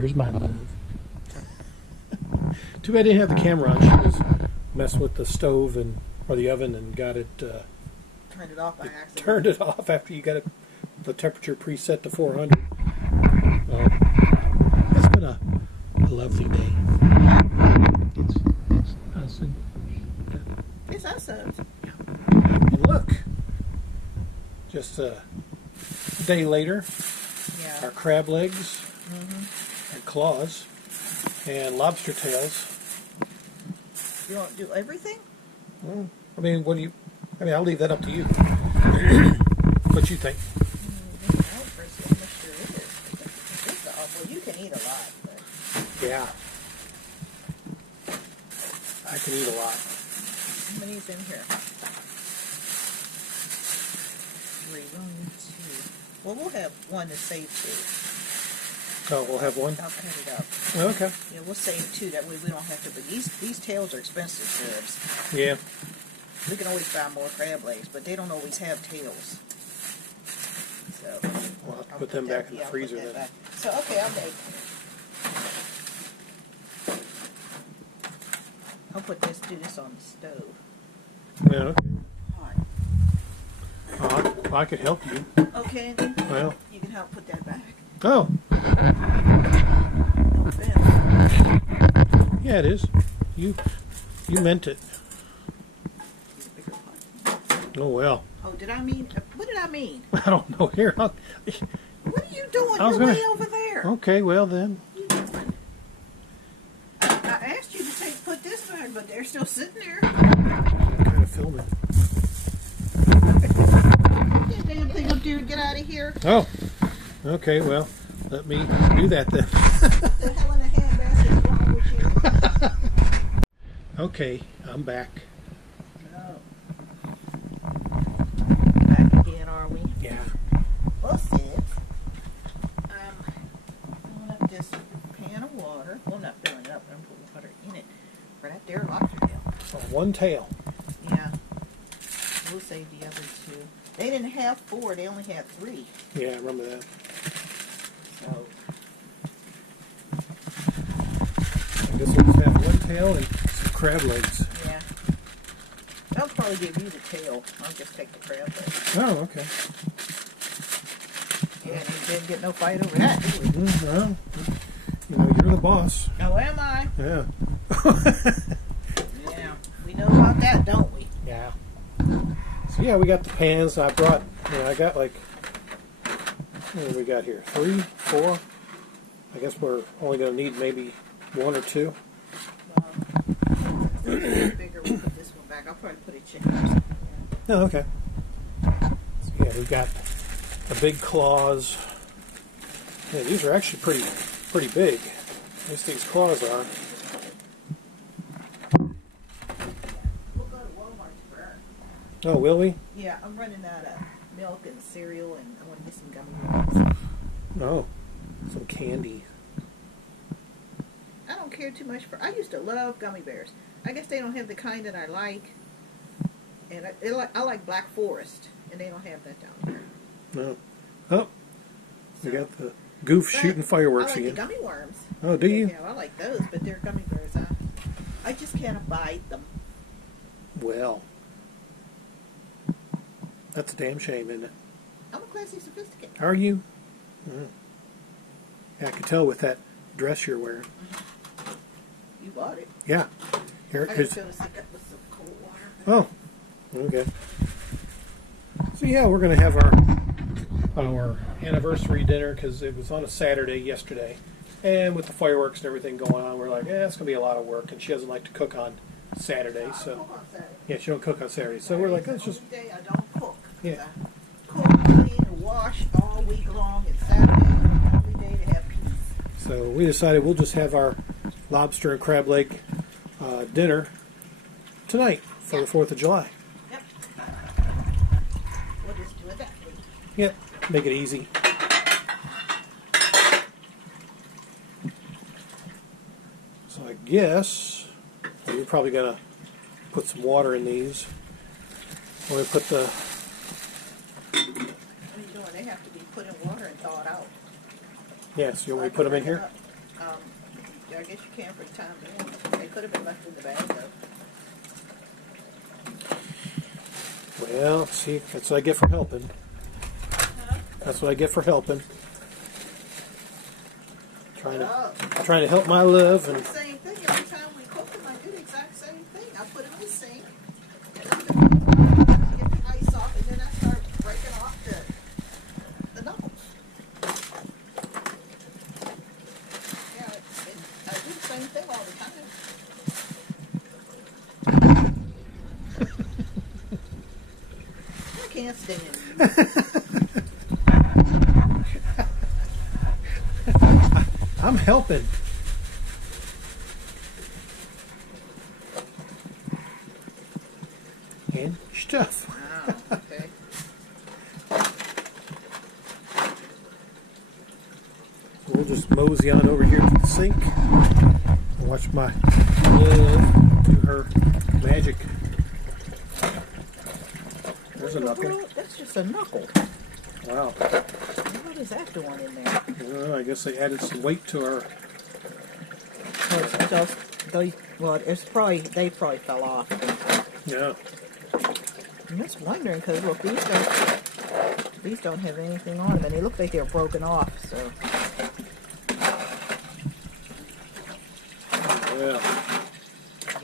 Here's my move. Too bad I didn't have the camera on. She was messing with the stove or the oven and got it. Turned it off by accident. Turned it off after you got it, the temperature preset to 400. It's been a lovely day. It's awesome. It's awesome. And look, just a day later, Yeah. our crab legs and claws and lobster tails. You want to do everything? Well, I mean, I'll leave that up to you. What you think? Well, you can eat a lot, but Yeah. I can eat a lot. how many's in here? 3, 1, 2. Well, we'll have one to save 2. Oh, we'll have one? I'll cut it up. Okay. Yeah, we'll save 2. That way we don't have to. But these tails are expensive crabs. Yeah. We can always buy more crab legs, but they don't always have tails. So We'll have to put them back in the freezer then. back. So okay, I'll make. I'll do this on the stove. Yeah, okay. Hot. Well, I could help you. Okay, then Well. you can help put that back. Oh. Oh, Yeah, it is. You meant it. Use a bigger pot. Oh, well. Oh, did I mean? What did I mean? I don't know. Here, What are you doing? I was You're gonna- way over there. okay, well then. I asked you to put this back, but they're still sitting there. I'm kind of filming. Get that damn thing up there and get out of here. Oh. Okay, well, let me do that then. What the hell in the handbasket is wrong with you? Okay, I'm back. Oh. Back again, are we? Yeah. Well, sis, I'm filling up this pan of water. Well, I'm not filling it up, but I'm putting water in it for that there lobster tail. Oh, one tail. Yeah. We'll save the other 2. They didn't have 4, they only had 3. Yeah, I remember that. So, I guess we'll just have one tail and some crab legs. yeah. I'll probably give you the tail. I'll just take the crab legs. Oh, okay. Yeah, and you didn't get no fight over that, did we? Well, you're the boss. Oh, am I? Yeah. Yeah. We know about that, don't we? Yeah. So yeah, we got the pans. I brought, I got like, what do we got here? 3, 4. I guess we're only going to need maybe 1 or 2. It's bigger, we'll put this one back. I'll probably put a chicken or something. Oh, okay. So yeah, we've got the big claws. Yeah, these are actually pretty big. At least these claws are. We'll go to Walmart to burn. Oh, will we? Yeah, I'm running out of milk and cereal, and I want to get some gummy worms. Oh, some candy. I don't care too much for. I used to love gummy bears. I guess they don't have the kind that I like, and I like Black Forest, and they don't have that down here. No. Oh, we So- got the goof But shooting fireworks I like again. the gummy worms. Oh, do you? Yeah, I like those, but they're gummy bears. I just can't abide them. Well, that's a damn shame, isn't it? I'm a classy sophisticated. Are you? Yeah, I could tell with that dress you're wearing. You bought it. Yeah. Here, I gotta here's. fill this thing up with some cold water. Oh, okay. So yeah, we're gonna have our anniversary dinner because it was on a Saturday yesterday, and with the fireworks and everything going on, we're like, it's gonna be a lot of work, and she doesn't like to cook on Saturday, I so don't cook on Saturday. yeah, she don't cook on Saturday. So we're like, let's just Day I don't cook. Yeah. I cook, clean, and wash all week long. It's Saturday, the only day to have peace. So we decided we'll just have our lobster and crab leg dinner tonight for the 4th of July. Yep. We'll just do it that way. Yep, make it easy. So I guess we're probably going to put some water in these. When we put the... What are you doing? They have to be put in water and thawed out. Yes, you want me to put them in here? Yeah, I guess you can for the time being. They could have been left in the bag though. Well, see, that's what I get for helping. That's what I get for helping. Trying to help my love and. Same thing. Every time we cook them, I do the exact same thing. I put them in the sink, and I get the ice off, and then I start breaking off the knuckles. Yeah, I do the same thing all the time. I can't stand you. I'm helping. And stuff. Wow, okay. We'll just mosey on over here to the sink and watch my love do her magic. There's a knuckle. That's just a knuckle. Wow. What is that doing in there? Well, I guess they added some weight to her. They probably fell off. Yeah. I'm just wondering because look, these don't have anything on them, and they look like they're broken off. So. Yeah.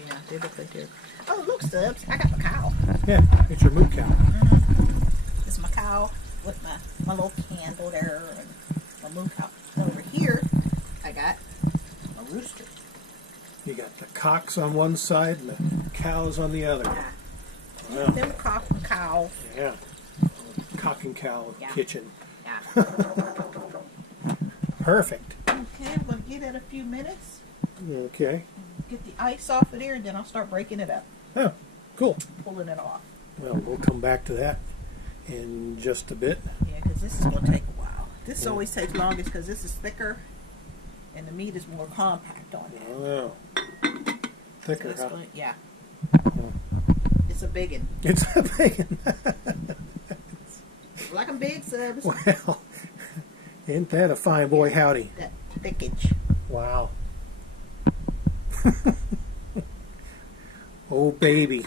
Yeah, they look like they're. Oh, look, Stubbs! I got my cow. Yeah, it's your moo cow. This is my cow with my little candle there, and my moo cow. Over here, I got my rooster. You got the cocks on one side and the cows on the other. Yeah. Wow. Them cock and cow. Yeah. Cock and cow Yeah. kitchen. Yeah. Perfect. Okay, I'm going to give it a few minutes. Okay. Get the ice off of there, and then I'll start breaking it up. Oh, cool. Pulling it off. Well, we'll come back to that in just a bit. Yeah, because this is going to take a while. This always takes longest because this is thicker, and the meat is more compact on it. Oh. Thicker, So huh? yeah. It's a big one. It's a big one. Like them big subs. Well, ain't that a fine boy howdy? That thickage. Wow. Oh, baby.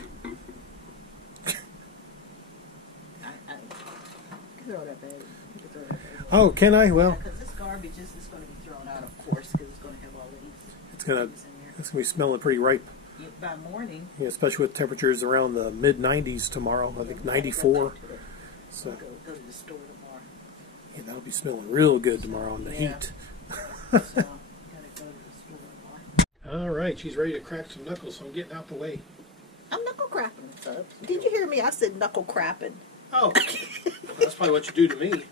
Throw that baby. You can throw that baby. Oh, can I? Well, Because this garbage is going to be thrown out, of course, because it's going to have all these it's gonna things in there. be smelling pretty ripe. By morning, Yeah, especially with temperatures around the mid 90s tomorrow. I think 94. So go to the store tomorrow. yeah, that'll be smelling real good tomorrow in the Yeah. heat. So, gotta go to the store tomorrow. All right, she's ready to crack some knuckles, so I'm getting out the way. I'm knuckle crapping, subs. Did you hear me? I said knuckle crapping. Oh, that's probably what you do to me.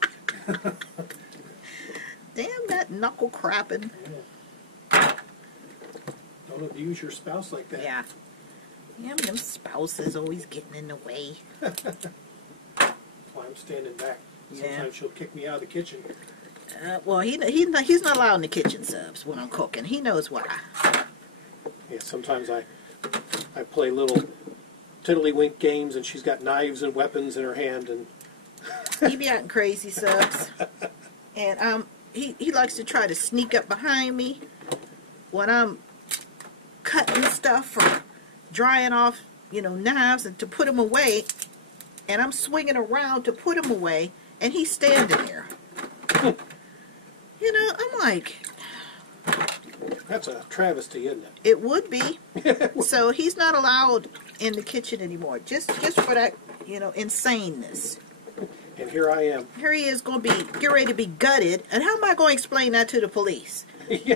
Damn that knuckle crapping. Don't abuse your spouse like that. Yeah. Yeah, them spouses always getting in the way. That's why I'm standing back. Yeah. Sometimes she'll kick me out of the kitchen. Well, he's not allowed in the kitchen, subs, when I'm cooking. He knows why. Yeah, sometimes I play little tiddlywink games, and she's got knives and weapons in her hand, and He be acting crazy, subs. And he likes to try to sneak up behind me when I'm cutting stuff or drying off, knives and to put them away. And I'm swinging around to put them away, and he's standing there. I'm like, that's a travesty, isn't it? it would be. So he's not allowed in the kitchen anymore, just for that, insaneness. And here I am. Here he is going to get ready to be gutted, and how am I going to explain that to the police? Yeah.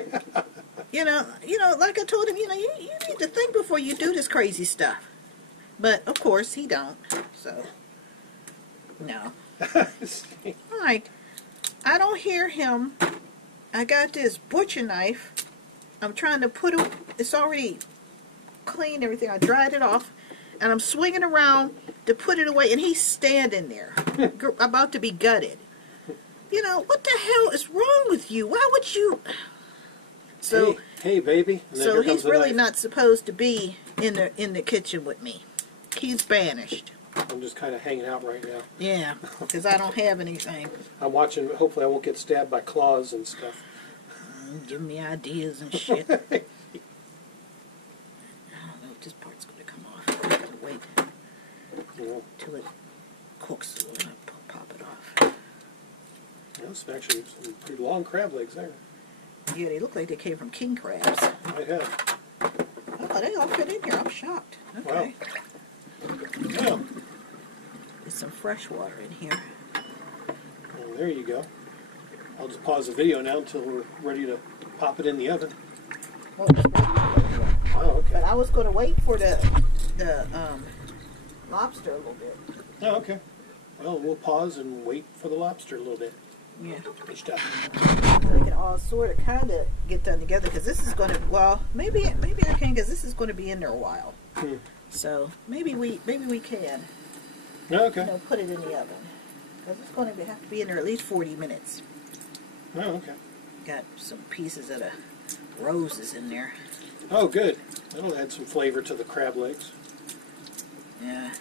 Like I told him, you need to think before you do this crazy stuff. But of course he don't. So no. Like, I don't hear him. I got this butcher knife. I'm trying to put it. It's already clean, everything. I dried it off, and I'm swinging around to put it away, and he's standing there, about to be gutted. What the hell is wrong with you? Why would you? So, hey baby. And then so here comes he's the really knife. not supposed to be in the kitchen with me. He's banished. I'm just kind of hanging out right now. Yeah, because I don't have anything. I'm watching. Hopefully, I won't get stabbed by claws and stuff. Giving me ideas and shit. I don't know if this part's going to come off. I have to wait till it cooks a little and pop it off. That's actually some pretty long crab legs there. Yeah, they look like they came from king crabs. I have. Oh, they all fit in here. I'm shocked. Okay. Wow. There's some fresh water in here. Well, there you go. I'll just pause the video now until we're ready to pop it in the oven. Oh, okay. but I was going to wait for the lobster a little bit. Oh, okay. Well, we'll pause and wait for the lobster a little bit. Yeah. Good stuff. So we can all sort of kind of get done together because this is going to, well, maybe I can because this is going to be in there a while. So maybe we can. Okay. You know, put it in the oven because it's going to have to be in there at least 40 minutes. Oh, okay. Got some pieces of the roses in there. Oh, good. That'll add some flavor to the crab legs. Yeah.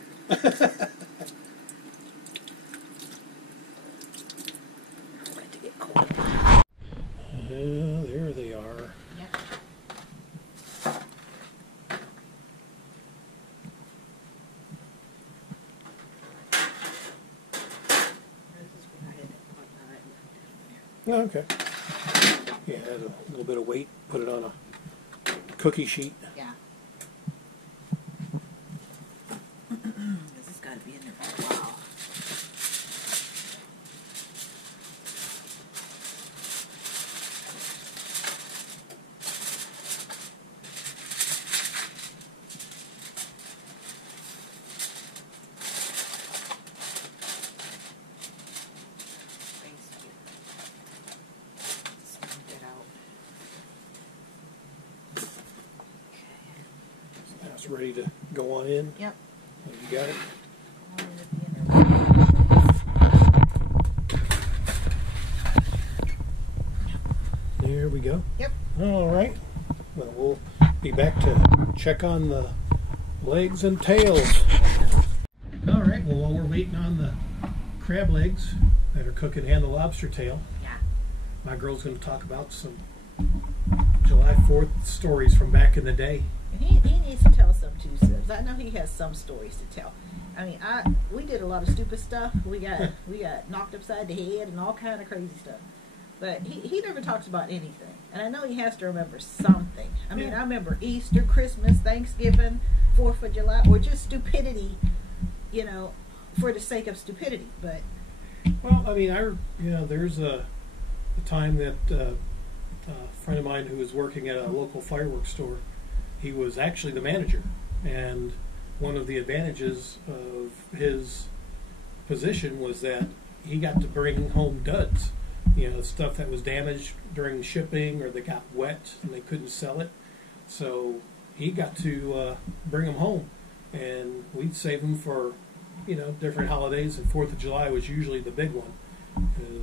There they are. Yeah. Oh, okay. Yeah, add a little bit of weight. Put it on a cookie sheet. Yeah. This has got to be in there for a while. That's ready to go on in. Yep. You got it? There we go. Yep. All right. Well, we'll be back to check on the legs and tails. All right. Well, while we're waiting on the crab legs that are cooking and the lobster tail, Yeah. my girl's going to talk about some July 4th stories from back in the day. And he needs to tell some too, Sibs. I know he has some stories to tell. I mean, we did a lot of stupid stuff. We got knocked upside the head and all kind of crazy stuff. But he never talks about anything. And I know he has to remember something. I mean, I remember Easter, Christmas, Thanksgiving, 4th of July, or just stupidity, you know, for the sake of stupidity. But well, I mean, there's a time that a friend of mine who was working at a local fireworks store, he was actually the manager, and one of the advantages of his position was that he got to bring home duds, stuff that was damaged during shipping or that got wet and they couldn't sell it. So he got to bring them home, and we'd save them for different holidays, and 4th of July was usually the big one.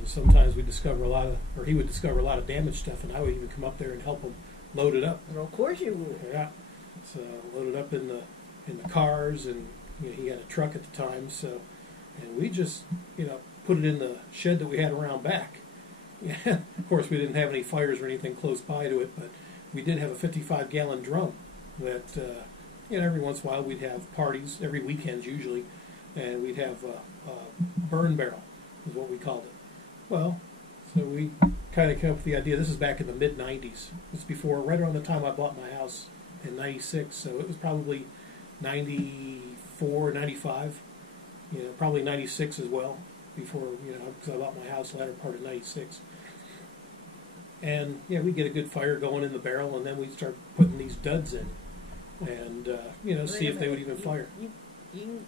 Sometimes we discover he would discover a lot of damaged stuff, and I would even come up there and help him load it up. well, of course you would. Yeah, so load it up in the cars, and he had a truck at the time, and we just put it in the shed that we had around back. Yeah, of course we didn't have any fires or anything close by to it, but we did have a 55-gallon drum that every once in a while we'd have parties, every weekend usually, and we'd have a burn barrel is what we called it. Well, so we kind of came up with the idea. This is back in the mid-90s. It's before, right around the time I bought my house in 96, so it was probably 94, 95, probably 96 as well, before, because I bought my house latter part of 96. And, we'd get a good fire going in the barrel, and then we'd start putting these duds in, and, see if they would even fire. You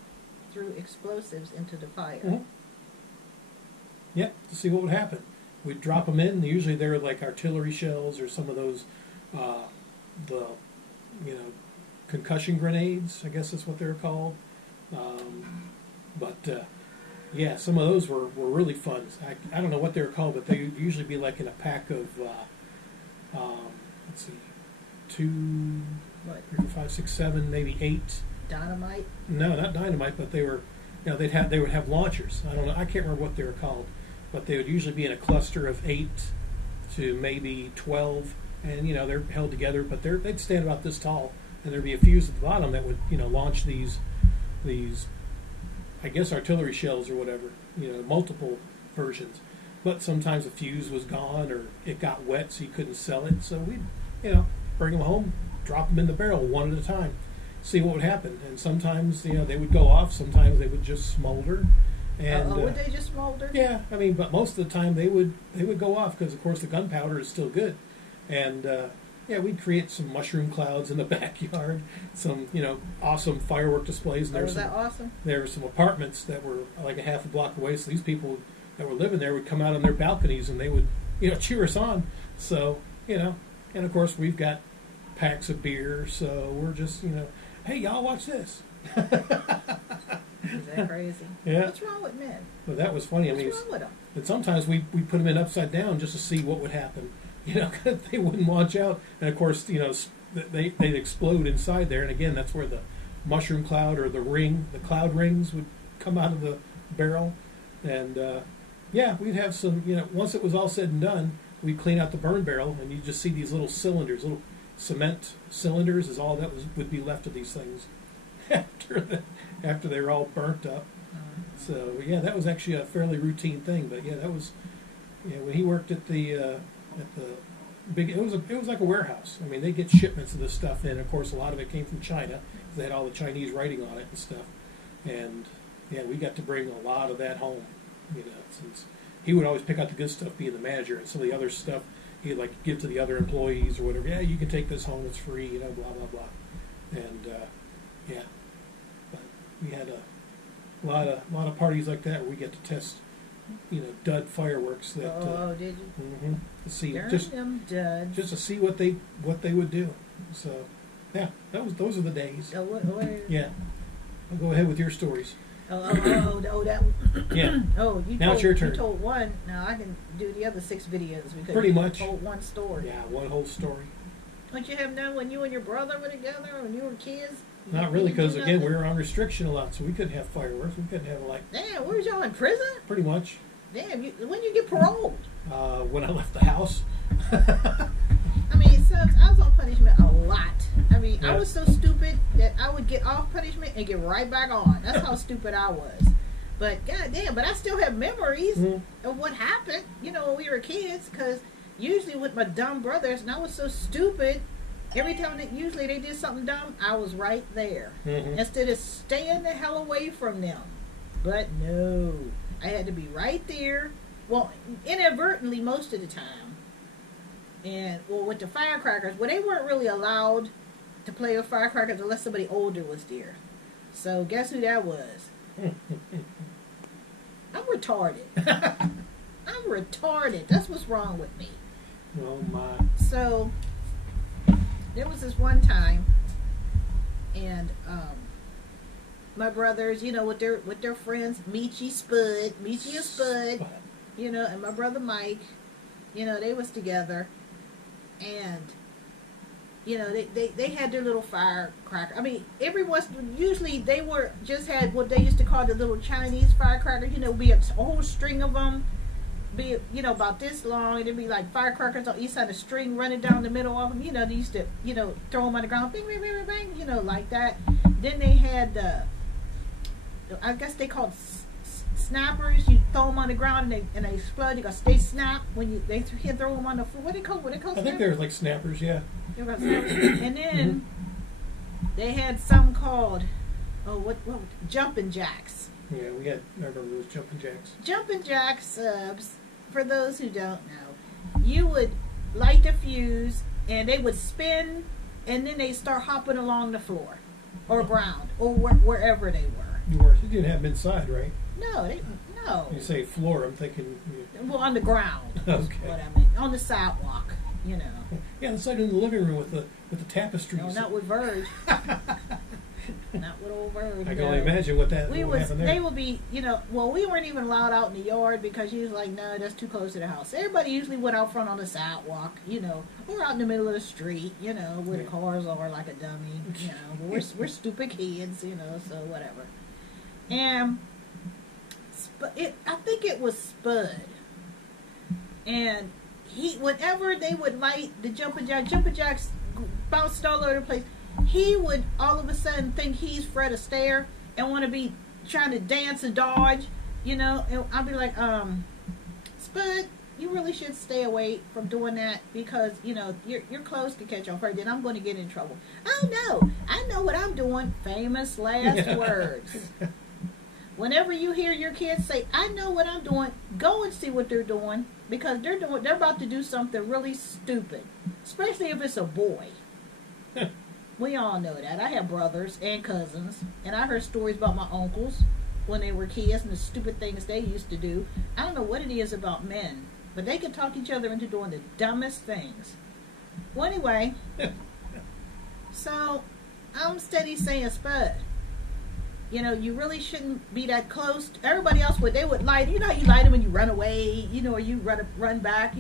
threw explosives into the fire. Mm-hmm. Yeah, to see what would happen. We'd drop them in. Usually they were like artillery shells or some of those, concussion grenades, I guess that's what they were called. Some of those were really fun. I don't know what they were called, but they would usually be like in a pack of, 2, 3, 4, 5, 6, 7, maybe 8. Dynamite? No, not dynamite, but they were, they would have launchers. I don't know, I can't remember what they were called, but they would usually be in a cluster of 8 to maybe 12, and they're held together, but they'd stand about this tall, and there'd be a fuse at the bottom that would launch these I guess artillery shells or whatever, multiple versions. But sometimes the fuse was gone or it got wet, so you couldn't sell it. So we'd bring them home, drop them in the barrel one at a time, see what would happen. And sometimes they would go off, sometimes they would just smolder. And would they just smolder? Yeah, but most of the time they would go off because, of course, the gunpowder is still good. And we'd create some mushroom clouds in the backyard, some awesome firework displays. And Was that awesome? There were some apartments that were like a half a block away, so these people that were living there would come out on their balconies and they would cheer us on. So and of course we've got packs of beer, so we're just hey, y'all watch this. Is that crazy? Yeah. What's wrong with men? Well, that was funny. What's wrong with them? But sometimes we put them in upside down just to see what would happen. They wouldn't launch out, and of course, they'd explode inside there. And again, that's where the mushroom cloud or the cloud rings would come out of the barrel. And we'd have some. Once it was all said and done, we'd clean out the burn barrel, and you'd just see these little cylinders, little cement cylinders, is all that would be left of these things after they were all burnt up. So that was actually a fairly routine thing. But that was when he worked at the big, it was like a warehouse. I mean, they get shipments of this stuff in. Of course, a lot of it came from China. They had all the Chinese writing on it and stuff. And we got to bring a lot of that home. Since he would always pick out the good stuff, being the manager, and some of the other stuff he'd like give to the other employees or whatever. Yeah, you can take this home; it's free. Blah blah blah. And but we had a lot of parties like that where we get to test dud fireworks. That did you? Mm-hmm, to see Darn just them duds. to see what they would do. So those are the days. Yeah, I'll go ahead with your stories. That. Yeah. Now it's your turn. You told one. Now I can do the other 6 videos because Pretty you much. told one story. Yeah, one whole story. What you have done when you and your brother were together, when you were kids? Not really, because You again nothing? we were on restriction a lot, so we couldn't have fireworks. We couldn't have Damn, where was y'all in prison? pretty much Damn, when you get paroled? when I left the house. I mean, so I was on punishment a lot. I mean, Yeah. I was so stupid that I would get off punishment and get right back on. That's how stupid I was. But goddamn, I still have memories of what happened, when we were kids. Because usually with my dumb brothers, and I was so stupid, every time usually they did something dumb, I was right there. Instead of staying the hell away from them. But no, I had to be right there. Well, inadvertently most of the time. And with the firecrackers, they weren't really allowed to play with firecrackers unless somebody older was there. So guess who that was? I'm retarded. I'm retarded. That's what's wrong with me. Oh my! So there was this one time, and my brothers, with their friends, Michi and Spud, and my brother Mike, they was together, and they had their little firecracker. I mean, usually they had what they used to call the little Chinese firecracker. Be a whole string of them, be about this long, and there'd be like firecrackers on each side of the string running down the middle of them. They used to throw them on the ground, bing, bing, bing, bing, bing, like that. Then they had I guess they called snappers. You throw them on the ground and they explode. They snap when they throw them on the floor. What they call? I think there's like snappers, yeah. And then they had some called what jumping jacks. Yeah, I remember those jumping jacks. Jumping jacks, for those who don't know, you would light the fuse and they would spin, and then they start hopping along the floor or ground or wherever they were. You didn't have them inside, right? No. You say floor, I'm thinking. Well, on the ground. Okay. What I mean, on the sidewalk. Yeah, inside in the living room with the tapestries. No, not with Verge. Not with old Verge. I can only imagine what happened there. They would be, we weren't even allowed out in the yard because she was like, no, that's too close to the house. Everybody usually went out front on the sidewalk, or out in the middle of the street, where the cars are like a dummy, but we're stupid kids, so whatever. And I think it was Spud. And whenever they would light the jumping jacks bounced all over the place, he would all of a sudden think he's Fred Astaire and want to be trying to dance and dodge, and I'll be like, Spud, you really should stay away from doing that because, your clothes can catch on fire. Then I'm going to get in trouble. Oh, no. I know what I'm doing. Famous last words. Whenever you hear your kids say, I know what I'm doing, go and see what they're doing because they're about to do something really stupid, especially if it's a boy. We all know that. I have brothers and cousins, and I heard stories about my uncles when they were kids and the stupid things they used to do. I don't know what it is about men, but they can talk each other into doing the dumbest things. Well, anyway, so I'm steady saying, Spud, you really shouldn't be that close. Everybody else they would light. You know how you light them when you run away, or you run back,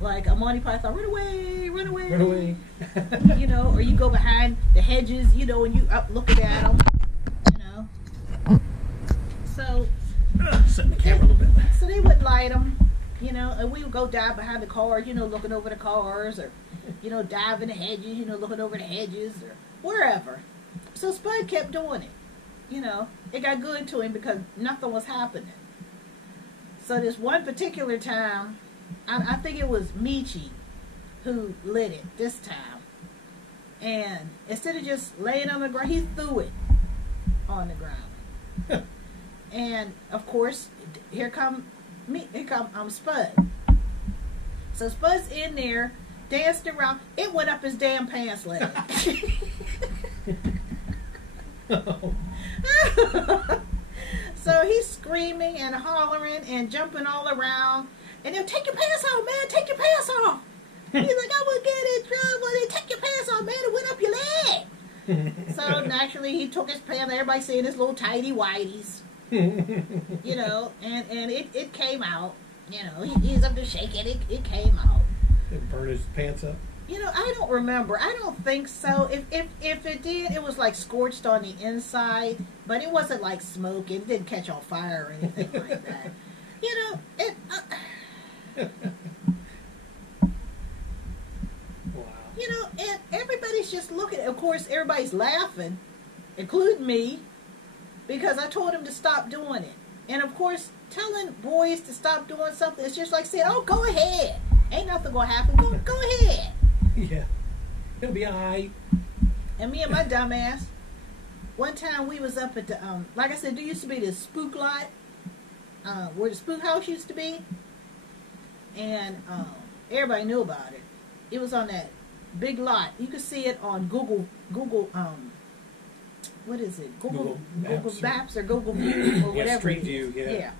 like a Monty Python, run away, run away. Run away. Or you go behind the hedges, and you up looking at them, So, set the camera a little bit. So they would light them, and we would go dive behind the cars, looking over the cars, or, dive in the hedges, looking over the hedges, or wherever. So Spud kept doing it. It got good to him because nothing was happening. So this one particular time, I think it was Michi who lit it this time. And instead of just laying on the ground, he threw it on the ground. And of course, here come Spud. So Spud's in there, danced around. It went up his damn pants leg. So he's screaming and hollering and jumping all around. And they'll take your pants off, man. Take your pants off. He's like, I will get in trouble. They take your pants off, man. It went up your leg. So naturally, he took his pants. Everybody seeing his little tidy whities. And it came out. He's up to shaking it. It came out. It burned his pants up. I don't remember. I don't think so. If it did, it was like scorched on the inside, but it wasn't like smoke. It didn't catch on fire or anything like that. Wow. And everybody's just looking. Of course, everybody's laughing, including me, because I told him to stop doing it. And of course, telling boys to stop doing something is just like saying, "Oh, go ahead. Ain't nothing gonna happen. Go ahead." Yeah, it'll be alright. And me and my dumbass, one time we was up at the like I said, there used to be this spook lot, where the spook house used to be, and everybody knew about it. It was on that big lot. You could see it on Google. What is it? Google Maps or Google View or whatever. Street View. Yeah.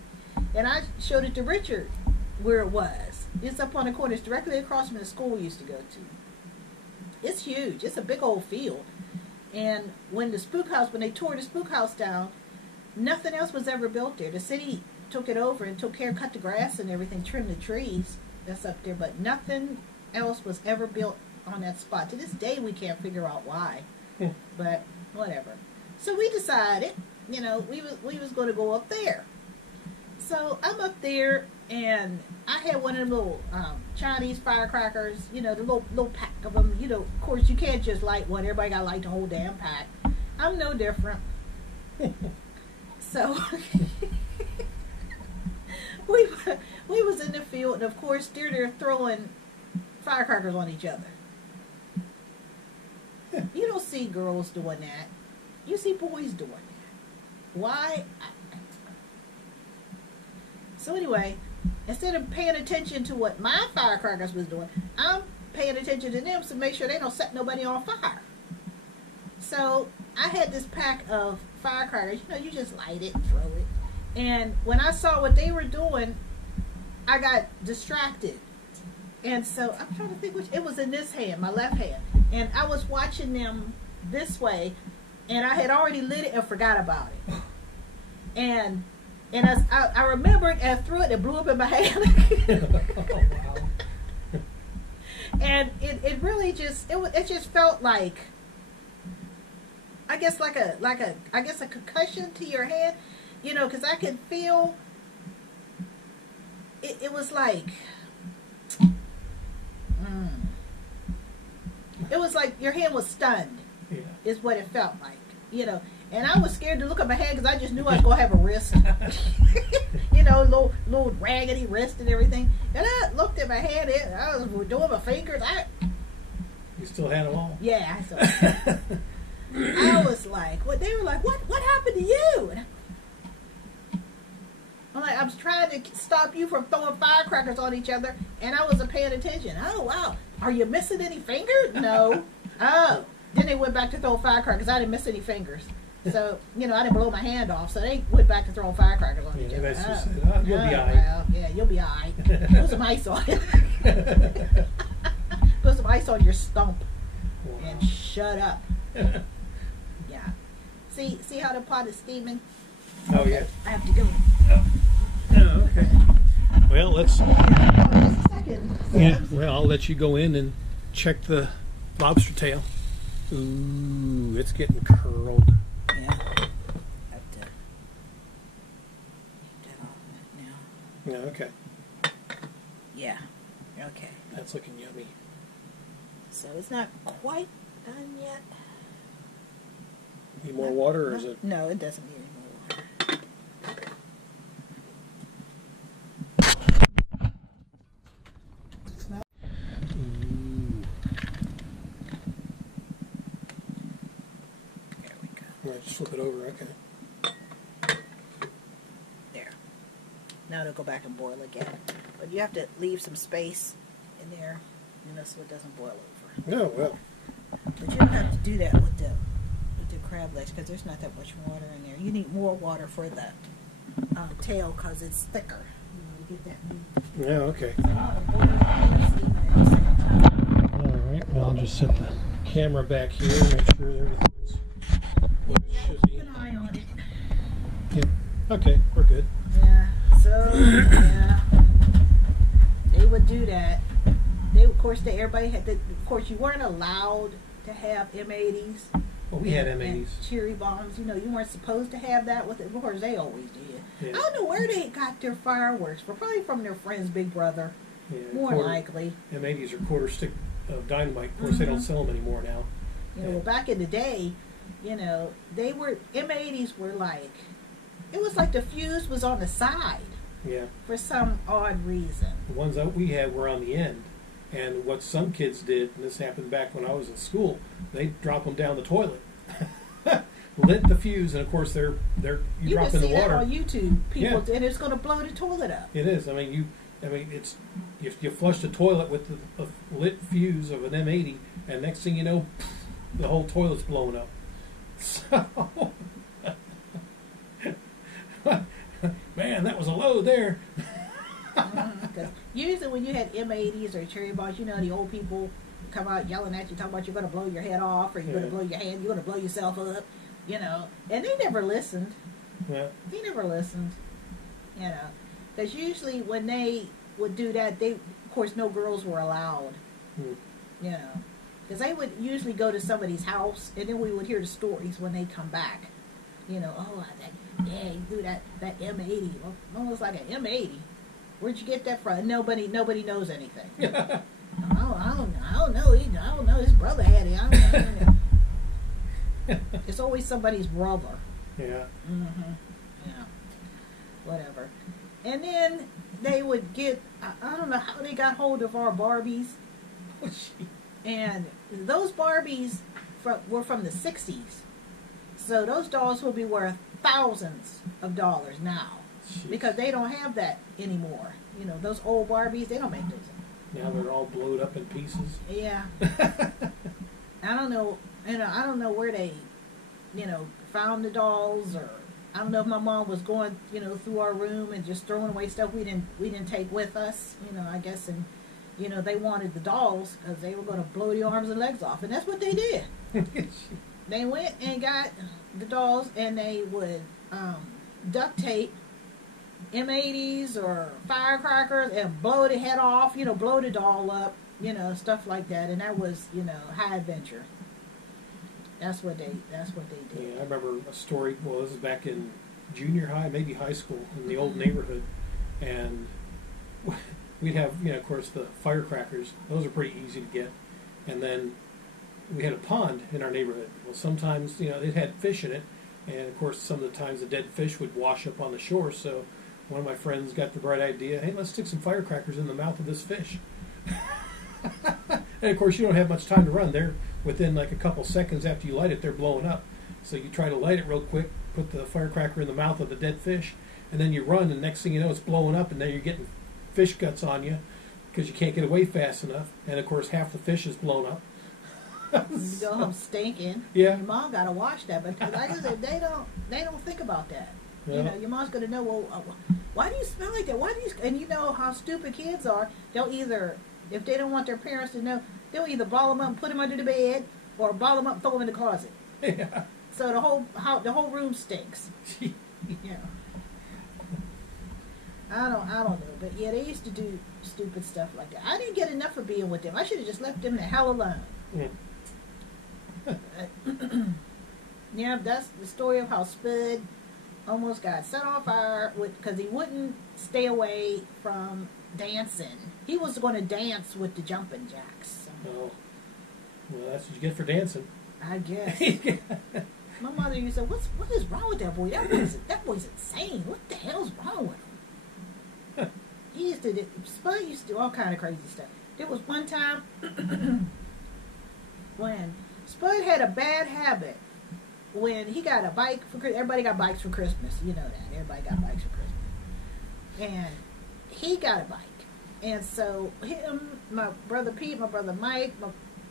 And I showed it to Richard where it was. It's up on the corner. It's directly across from the school we used to go to. It's huge. It's a big old field. And when they tore the spook house down, nothing else was ever built there. The city took it over and took care, cut the grass and everything, trimmed the trees that's up there, but nothing else was ever built on that spot. To this day, we can't figure out why. But whatever. So we decided, we was going to go up there. So I'm up there, and I had one of them little Chinese firecrackers, the little pack of them. Of course, you can't just light one. Everybody got to light the whole damn pack. I'm no different. So we was in the field, and of course, they're throwing firecrackers on each other. You don't see girls doing that. You see boys doing that. Why? So anyway, instead of paying attention to what my firecrackers was doing, I'm paying attention to them to make sure they don't set nobody on fire. So I had this pack of firecrackers. You just light it, throw it. And when I saw what they were doing, I got distracted. And so I'm trying to think it was in this hand, my left hand. And I was watching them this way, and I had already lit it and forgot about it. And as I remembered and I threw it, it blew up in my hand. Oh, wow. And it really just felt like, I guess a concussion to your hand, because I could feel it was like It was like your hand was stunned. Yeah. Is what it felt like, you know. And I was scared to look at my hand because I just knew I was gonna have a wrist, you know, little raggedy wrist and everything. And I looked at my hand, and I was doing my fingers. You still had them all? Yeah, I was like, what? They were like, what happened to you? And I'm like, I was trying to stop you from throwing firecrackers on each other, and I wasn't paying attention. Oh wow, are you missing any fingers? No. Oh. Then they went back to throw firecrackers. I didn't miss any fingers. So, you know, I didn't blow my hand off. So they went back to throwing firecrackers on each other. That's just, you'll be all right. Well, yeah, you'll be all right. Put some ice on it. Put some ice on your stump. Wow. And shut up. Yeah. See how the pot is steaming? Oh, yeah. I have to go. Oh, okay. Well, let's... Just a second. Yeah, well, I'll let you go in and check the lobster tail. Ooh, it's getting curled. Yeah. Have to take that off now. Yeah, okay. Yeah. Okay. That's looking yummy. So it's not quite done yet. Need more water, or is it? No, it doesn't need any more water. There we go. All right, just flip it over, okay. There. Now it'll go back and boil again. But you have to leave some space in there, you know, so it doesn't boil over. Oh, well. But you don't have to do that with the crab legs because there's not that much water in there. You need more water for the tail because it's thicker. You know, to get that meat. Yeah, okay. So you want to boil it and steam it at the same time. All right, well, I'll just set the camera back here and make sure everything's what it should be. Keep an eye on it. Yep. Okay, we're good. Yeah. So yeah, they would do that. Of course, everybody had. Of course, you weren't allowed to have M80s. Well, we had and M80s. cherry bombs. You know, you weren't supposed to have that with it. Of course, they always did. Yeah. I don't know where they got their fireworks, but probably from their friend's big brother. Yeah, More likely. M80s are quarter stick of dynamite. Of course, they don't sell them anymore now. You know, well, back in the day, you know, they were M80s were like, it was like the fuse was on the side. Yeah. For some odd reason. The ones that we had were on the end. And what some kids did, and this happened back when I was in school, they drop them down the toilet, lit the fuse, and of course you drop in the water. You can see that on YouTube, people, Yeah. and it's going to blow the toilet up. It is. I mean, it's you flush the toilet with a lit fuse of an M80, and next thing you know, the whole toilet's blowing up. So, man, that was a load there. Because usually when you had M80s or cherry bombs, you know, the old people come out yelling at you, talking about you're going to blow your head off, or you're going to blow your hand, you're going to blow yourself up, you know. And they never listened. Yeah. They never listened, you know. Because usually when they would do that, of course, no girls were allowed, you know. Because they would usually go to somebody's house, and then we would hear the stories when they come back. You know, you do that M80. Almost like an M80. Where'd you get that from? Nobody knows anything. I don't know. I don't know. His brother had it. I don't know. It's always somebody's brother. Yeah. Mm-hmm. Yeah. Whatever. And then they would get, I don't know how they got hold of our Barbies. Oh, gee. And those Barbies were from the 60s. So those dolls will be worth thousands of dollars now. Jeez. Because they don't have that anymore. You know, those old Barbies, they don't make those. Now they're all blowed up in pieces. Yeah. I don't know. You know, I don't know where they, you know, found the dolls, or I don't know if my mom was going, you know, through our room and just throwing away stuff we didn't take with us. You know, I guess, and you know, they wanted the dolls because they were going to blow the arms and legs off, and that's what they did. They went and got the dolls, and they would duct tape M80s or firecrackers and blow the head off, you know, blow the doll up, you know, stuff like that. And that was, you know, high adventure. That's what they did. Yeah, I remember a story. Well, this is back in junior high, maybe high school, in the old neighborhood, and we'd have, you know, of course, the firecrackers. Those are pretty easy to get, and then we had a pond in our neighborhood. Well, sometimes, it had fish in it, and of course, some of the times the dead fish would wash up on the shore. So, one of my friends got the bright idea, hey, let's stick some firecrackers in the mouth of this fish. And of course, you don't have much time to run. They're within like a couple seconds after you light it, they're blowing up. So you try to light it real quick, put the firecracker in the mouth of the dead fish, and then you run, and next thing you know, it's blowing up, and then you're getting fish guts on you because you can't get away fast enough. And of course, half the fish is blown up. You go home stinking. Yeah. Your mom gotta wash that, but like I said, they don't think about that. Yeah. Your mom's gonna know. Well, why do you smell like that? Why do you? And you know how stupid kids are. They'll either, if they don't want their parents to know, they'll either ball them up and put them under the bed, or ball them up and throw them in the closet. Yeah. So the whole room stinks. Yeah. I don't know, but yeah, they used to do stupid stuff like that. I didn't get enough of being with them. I should have just left them the hell alone. Yeah, that's the story of how Spud almost got set on fire because he wouldn't stay away from dancing. He was going to dance with the jumping jacks. So. Oh, well, that's what you get for dancing. I guess. My mother used to say, "What is wrong with that boy? That boy's insane. What the hell's wrong with him?" Spud used to do all kind of crazy stuff. There was one time when Spud had a bad habit. When he got a bike for Christmas, everybody got bikes for Christmas. You know that. Everybody got bikes for Christmas. And he got a bike. And so him, my brother Pete, my brother Mike,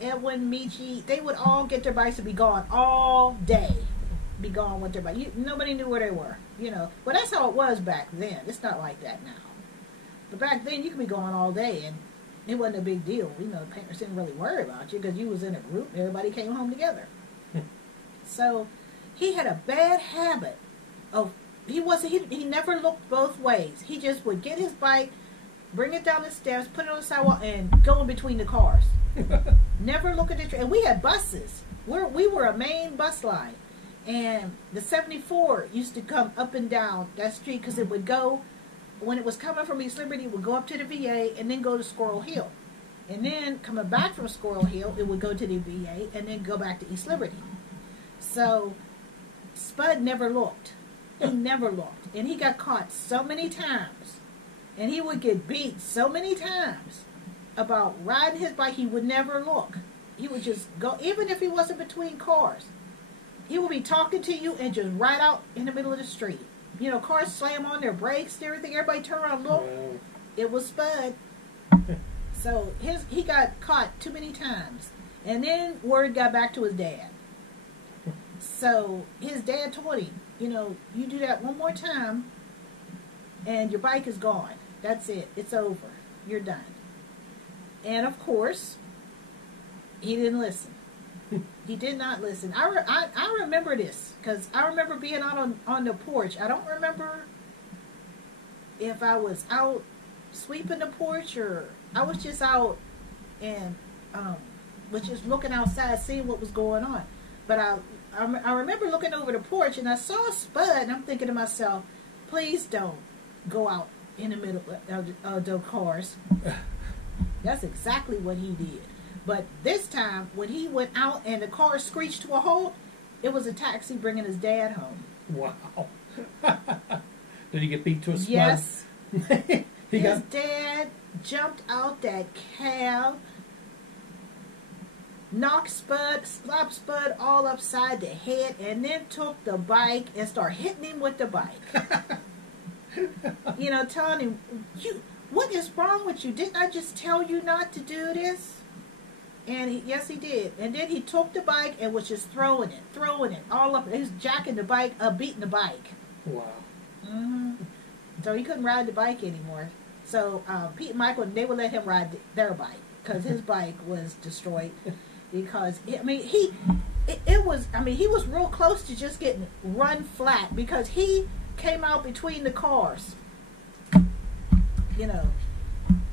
Edwin, Michi, they would all get their bikes and be gone all day. Be gone with their bike. Nobody knew where they were. But that's how it was back then. It's not like that now. But back then, you could be gone all day, and it wasn't a big deal. Parents didn't really worry about you because you was in a group and everybody came home together. So he had a bad habit of he never looked both ways. He just would get his bike, bring it down the steps, put it on the sidewalk, and go in between the cars. Never look at the and we had buses. We were a main bus line, and the 74 used to come up and down that street because it would go. When it was coming from East Liberty, it would go up to the VA and then go to Squirrel Hill. And then coming back from Squirrel Hill, it would go to the VA and then go back to East Liberty. So Spud never looked. He never looked. And he got caught so many times. And he would get beat so many times about riding his bike. He would never look. He would just go, even if he wasn't between cars. He would be talking to you and just right out in the middle of the street. Cars slam on their brakes and everything. Everybody turn around and look. Wow. It was Spud. So he got caught too many times. And then word got back to his dad. So his dad told him, you do that one more time and your bike is gone. That's it. It's over. You're done. And of course, he didn't listen. He did not listen. I remember this because I remember being out on the porch. I don't remember if I was out sweeping the porch or I was just out and was just looking outside, seeing what was going on. But I remember looking over the porch and I saw Spud and I'm thinking to myself, please don't go out in the middle of the cars. That's exactly what he did. But this time, when he went out and the car screeched to a halt, it was a taxi bringing his dad home. Wow. Did he get beat to a spud? Yes. His dad jumped out that cab, slapped Spud all upside the head, and then took the bike and started hitting him with the bike. Telling him, what is wrong with you? Didn't I just tell you not to do this? And yes, he did. And then he took the bike and was just throwing it all up. He was jacking the bike up, beating the bike. Wow. Mm-hmm. So he couldn't ride the bike anymore. So Pete and Michael, they would let him ride their bike because his bike was destroyed. Because he was real close to just getting run flat because he came out between the cars.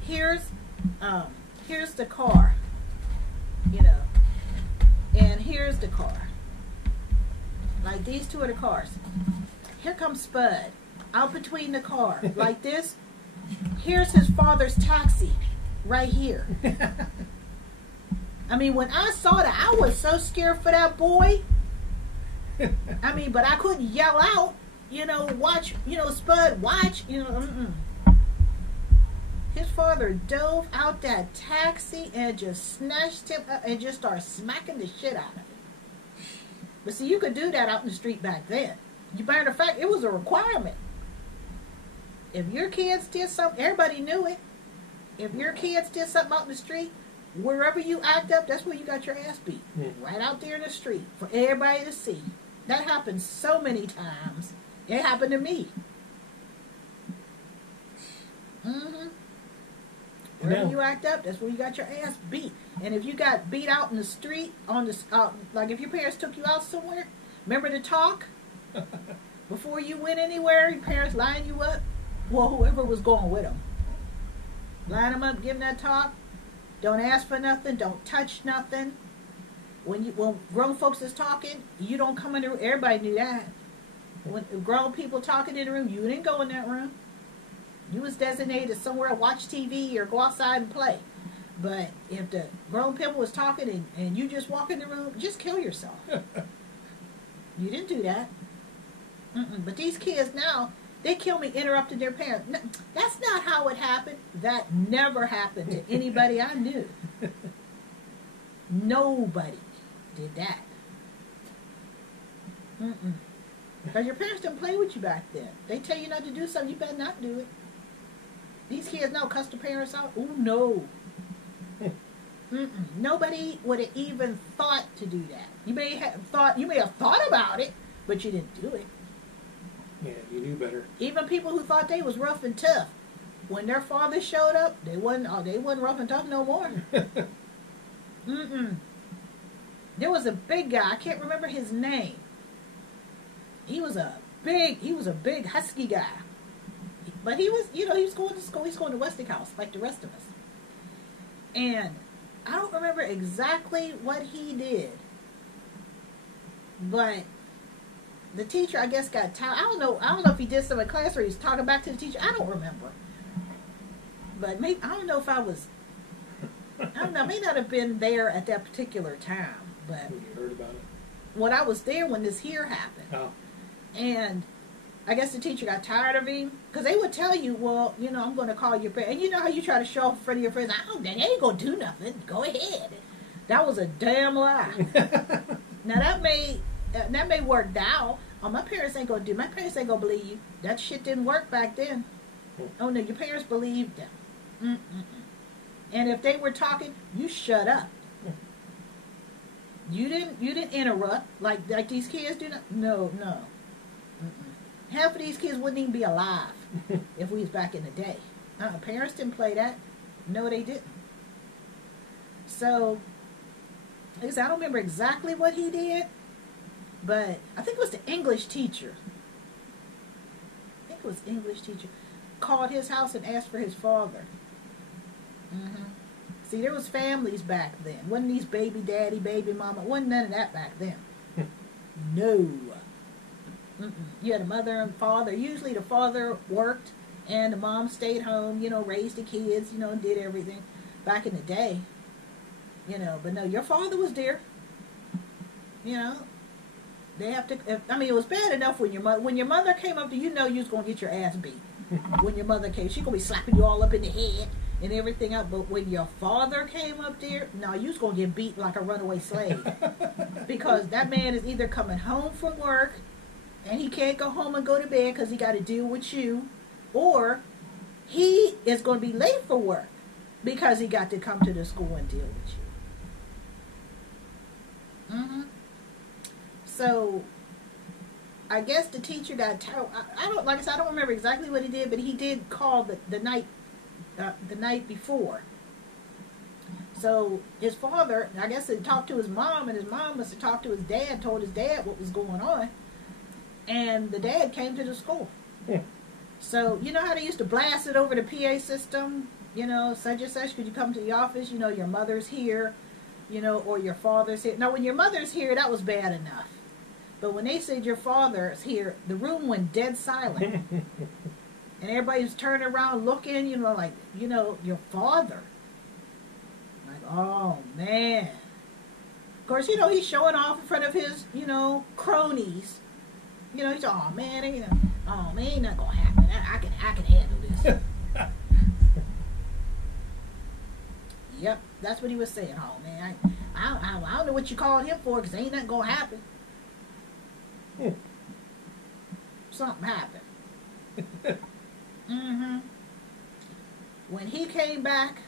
Here's the car. And here's the car. Like these two are the cars. Here comes Spud out between the car like this. Here's his father's taxi right here. I mean, when I saw that, I was so scared for that boy. I mean, but I couldn't yell out, watch, Spud, watch, His father dove out that taxi and just snatched him up and just started smacking the shit out of him. But see, you could do that out in the street back then. Matter of fact, it was a requirement. If your kids did something, everybody knew it. If your kids did something out in the street, wherever you act up, that's where you got your ass beat. Right out there in the street for everybody to see. That happened so many times. It happened to me. Wherever you act up, that's where you got your ass beat. And if you got beat out in the street, like if your parents took you out somewhere, remember to talk before you went anywhere. Your parents line you up. Well, whoever was going with them, line them up, give them that talk. Don't ask for nothing. Don't touch nothing. When grown folks is talking, you don't come in the room. Everybody knew that. When grown people talking in the room, you didn't go in that room. You was designated somewhere to watch TV or go outside and play. But if the grown people was talking and you just walk in the room, just kill yourself. You didn't do that. But these kids now, they kill me interrupting their parents. No, that's not how it happened. That never happened to anybody I knew. Nobody did that. Because your parents didn't play with you back then. They tell you not to do something, you better not do it. These kids now cuss their parents out. Oh, no. Nobody would have even thought to do that. You may have thought about it, but you didn't do it. Yeah, you knew better. Even people who thought they was rough and tough, when their father showed up, they wasn't rough and tough no more. There was a big guy. I can't remember his name. He was a big husky guy. But he was going to school. He's going to Westinghouse like the rest of us. And I don't remember exactly what he did. But the teacher, I guess, got tired. I don't know if he did some in class or he was talking back to the teacher. I don't remember. But maybe, I don't know if I was, I don't know, I may not have been there at that particular time. But you heard about it. When I was there when this here happened. Oh. And I guess the teacher got tired of him. Because they would tell you, well, I'm going to call your parents. And you know how you try to show off in front of your friends. They ain't going to do nothing. Go ahead. That was a damn lie. Now that may work now. Oh, my parents ain't going to do. My parents ain't going to believe you. That shit didn't work back then. Oh, no, your parents believed them. And if they were talking, you shut up. You didn't interrupt like these kids do. No. Half of these kids wouldn't even be alive if we was back in the day. Parents didn't play that. No, they didn't. So, like I said, I don't remember exactly what he did, but I think it was the English teacher. Called his house and asked for his father. See, there was families back then. Wasn't these baby daddy, baby mama. Wasn't none of that back then. No. You had a mother and father. Usually the father worked and the mom stayed home, raised the kids, did everything back in the day. But no, your father was there. They have to, it was bad enough when your mother came up to you, you was going to get your ass beat. When your mother came, she going to be slapping you all up in the head and everything up. But when your father came up there, no, you was going to get beat like a runaway slave. Because that man is either coming home from work and he can't go home and go to bed because he got to deal with you, or he is going to be late for work because he got to come to the school and deal with you. So I guess the teacher got tired. I don't remember exactly what he did, but he did call the night before. So his father, I guess, had talked to his mom, and his mom must have talked to his dad, told his dad what was going on, and the dad came to the school. So you know how they used to blast it over the PA system, such and such, could you come to the office, your mother's here, or your father's here. Now when your mother's here, that was bad enough. But when they said your father's here, the room went dead silent. And everybody was turning around looking, like, your father. Like, oh man. Of course, you know, he's showing off in front of his, you know, cronies. You know, he's, oh man, ain't not gonna happen. I can handle this. Yep, that's what he was saying. Oh man, I don't know what you called him for, because ain't nothing gonna happen. Something happened. When he came back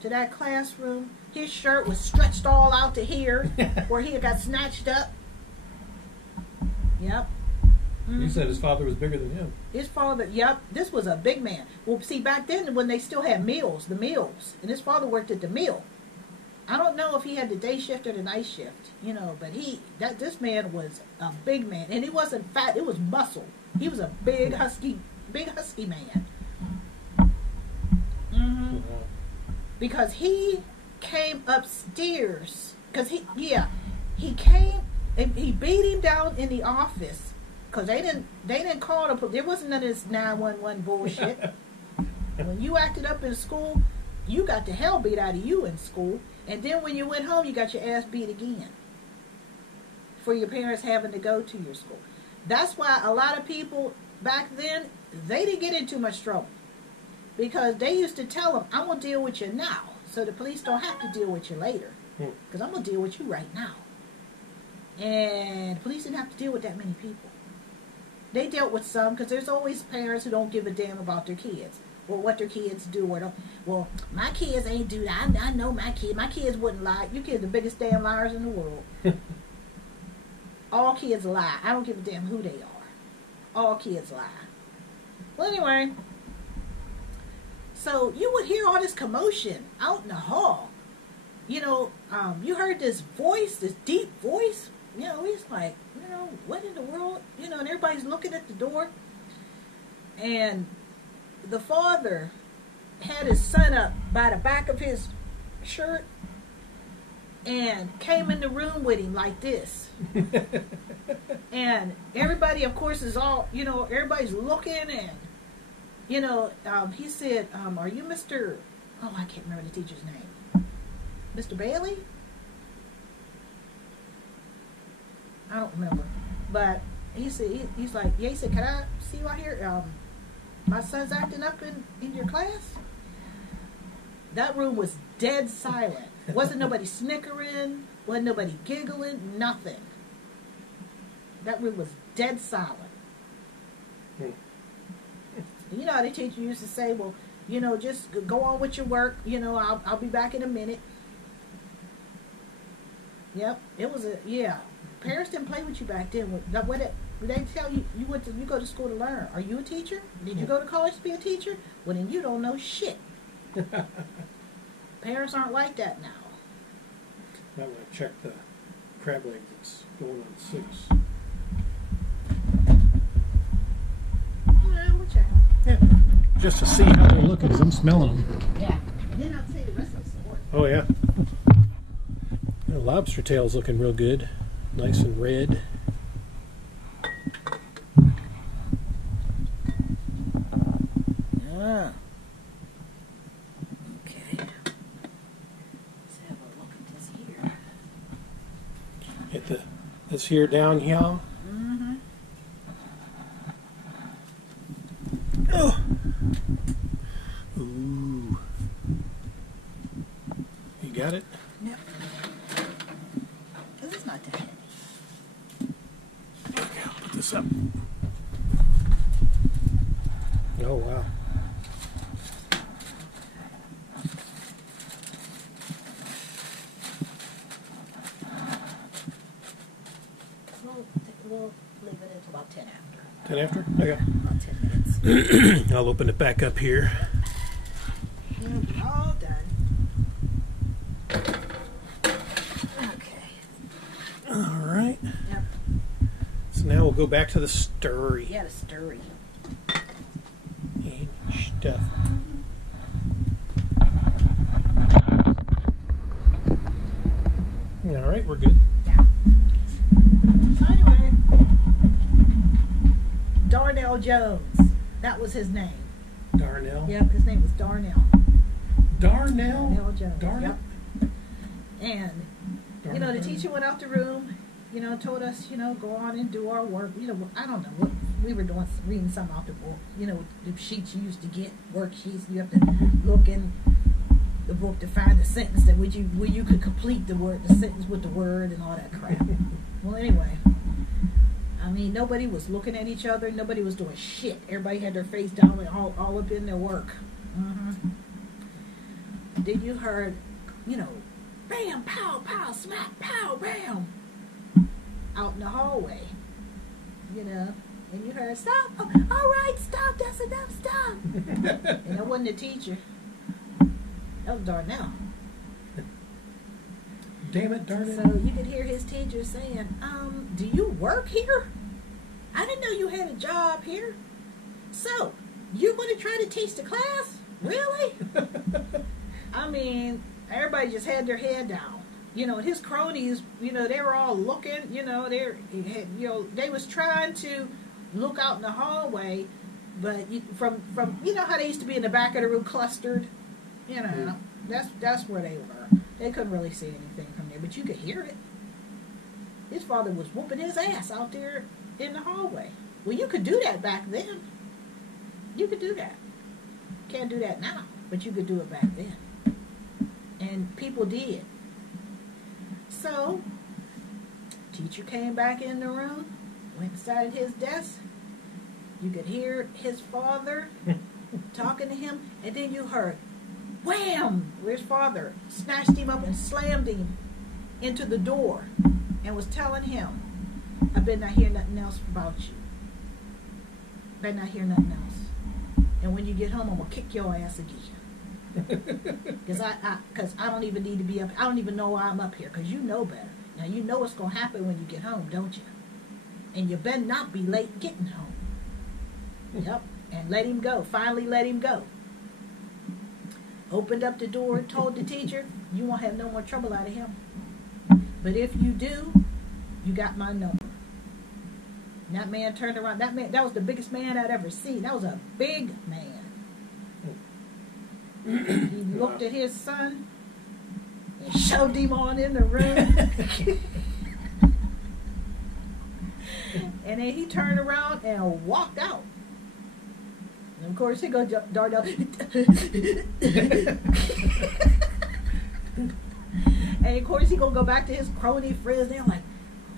to that classroom, his shirt was stretched all out to here, where he got snatched up. Yep. He said his father was bigger than him. His father, yep, this was a big man. Well, see, back then when they still had meals, and his father worked at the mill. I don't know if he had the day shift or the night shift, you know, but this man was a big man, and he wasn't fat; it was muscle. He was a big husky man. Because he came upstairs, because he came and he beat him down in the office. Because they didn't call the police. There wasn't none of this 911 bullshit. When you acted up in school, you got the hell beat out of you in school. And then when you went home, you got your ass beat again. For your parents having to go to your school. That's why a lot of people back then, they didn't get in too much trouble. Because they used to tell them, I'm going to deal with you now. So the police don't have to deal with you later. Because I'm going to deal with you right now. And the police didn't have to deal with that many people. They dealt with some, because there's always parents who don't give a damn about their kids or what their kids do. Or don't. Well, my kids ain't do that. I know my kids. My kids wouldn't lie. You kids are the biggest damn liars in the world. All kids lie. I don't give a damn who they are. All kids lie. Well, anyway, so you would hear all this commotion out in the hall. You know, you heard this voice, this deep voice. You know, he's like, you know, what in the world? You know, and everybody's looking at the door. And the father had his son up by the back of his shirt and came in the room with him like this. And everybody, of course, is all, you know, everybody's looking. And, you know, he said, are you Mr. Oh, I can't remember the teacher's name. Mr. Bailey? I don't remember, but he said he's like, yeah. He said, can I see you out here? My son's acting up in your class. That room was dead silent. Wasn't nobody snickering. Wasn't nobody giggling. Nothing. That room was dead silent. You know how the teacher used to say, well, you know, just go on with your work. You know, I'll be back in a minute. Yep, it was yeah. Parents didn't play with you back then. What they tell you, you go to school to learn. Are you a teacher? Did you go to college to be a teacher? Well, then you don't know shit. Parents aren't like that now. Might want to check the crab leg that's going on 6. Yeah, we'll check. Yeah, just to see how they're looking, because I'm smelling them. Yeah. Then I'll say the rest of the story. Oh, yeah. The lobster tail's looking real good. Nice and red. Yeah. Okay. Let's have a look at this here. Get this here down here. Mm-hmm. Oh. Ooh. You got it? Yep. This is not that heavy. Okay, I'll put this up. Oh, wow. We'll leave it until about 10 after. 10 after? Okay. About 10 minutes. I'll open it back up here. We'll be all done. Okay. All right. Yep. So now we'll go back to the stirry. Yeah, the stirry. And stuff. All right, we're good. Yeah. So anyway, Darnell Jones. That was his name. Darnell. Yep, his name was Darnell. Darnell. Darnell Jones. Darnell. Yep. And, you know, the teacher went out the room, you know, told us, you know, go on and do our work. You know, I don't know what we were doing, reading something out the book. You know, the sheets you used to get, worksheets. You have to look in the book to find the sentence that where you could complete the sentence with the word and all that crap. Well, anyway, I mean, nobody was looking at each other. Nobody was doing shit. Everybody had their face down and all up in their work. Then you heard, you know, bam, pow, pow, smack, pow, bam, out in the hallway, you know, and you heard, stop, oh, all right, stop, that's enough, stop. And that wasn't the teacher. That was Darnell. Damn it, darn it. So you could hear his teacher saying, do you work here? I didn't know you had a job here. So, you're going to try to teach the class? Really? I mean, everybody just had their head down. You know, his cronies, you know, they were all looking, you know, they was trying to look out in the hallway, but from you know how they used to be in the back of the room clustered? You know, that's where they were. They couldn't really see anything from there, but you could hear it. His father was whooping his ass out there in the hallway. Well, you could do that back then. You could do that. Can't do that now, but you could do it back then. And people did. So, teacher came back in the room, went inside his desk. You could hear his father talking to him, and then you heard, wham! His father snatched him up and slammed him into the door and was telling him, I better not hear nothing else about you. Better not hear nothing else. And when you get home, I'm going to kick your ass again. Because I don't even need to be up. I don't even know why I'm up here, because you know better. Now, you know what's going to happen when you get home, don't you? And you better not be late getting home. Yep. And let him go. Finally let him go. Opened up the door and told the teacher, you won't have no more trouble out of him. But if you do, you got my number. And that man turned around. That was the biggest man I'd ever seen. That was a big man. He looked at his son and shoved him on in the room. And then he turned around and walked out. And of course, he goes, Darnell. And of course, he gonna go back to his crony friends. They're like,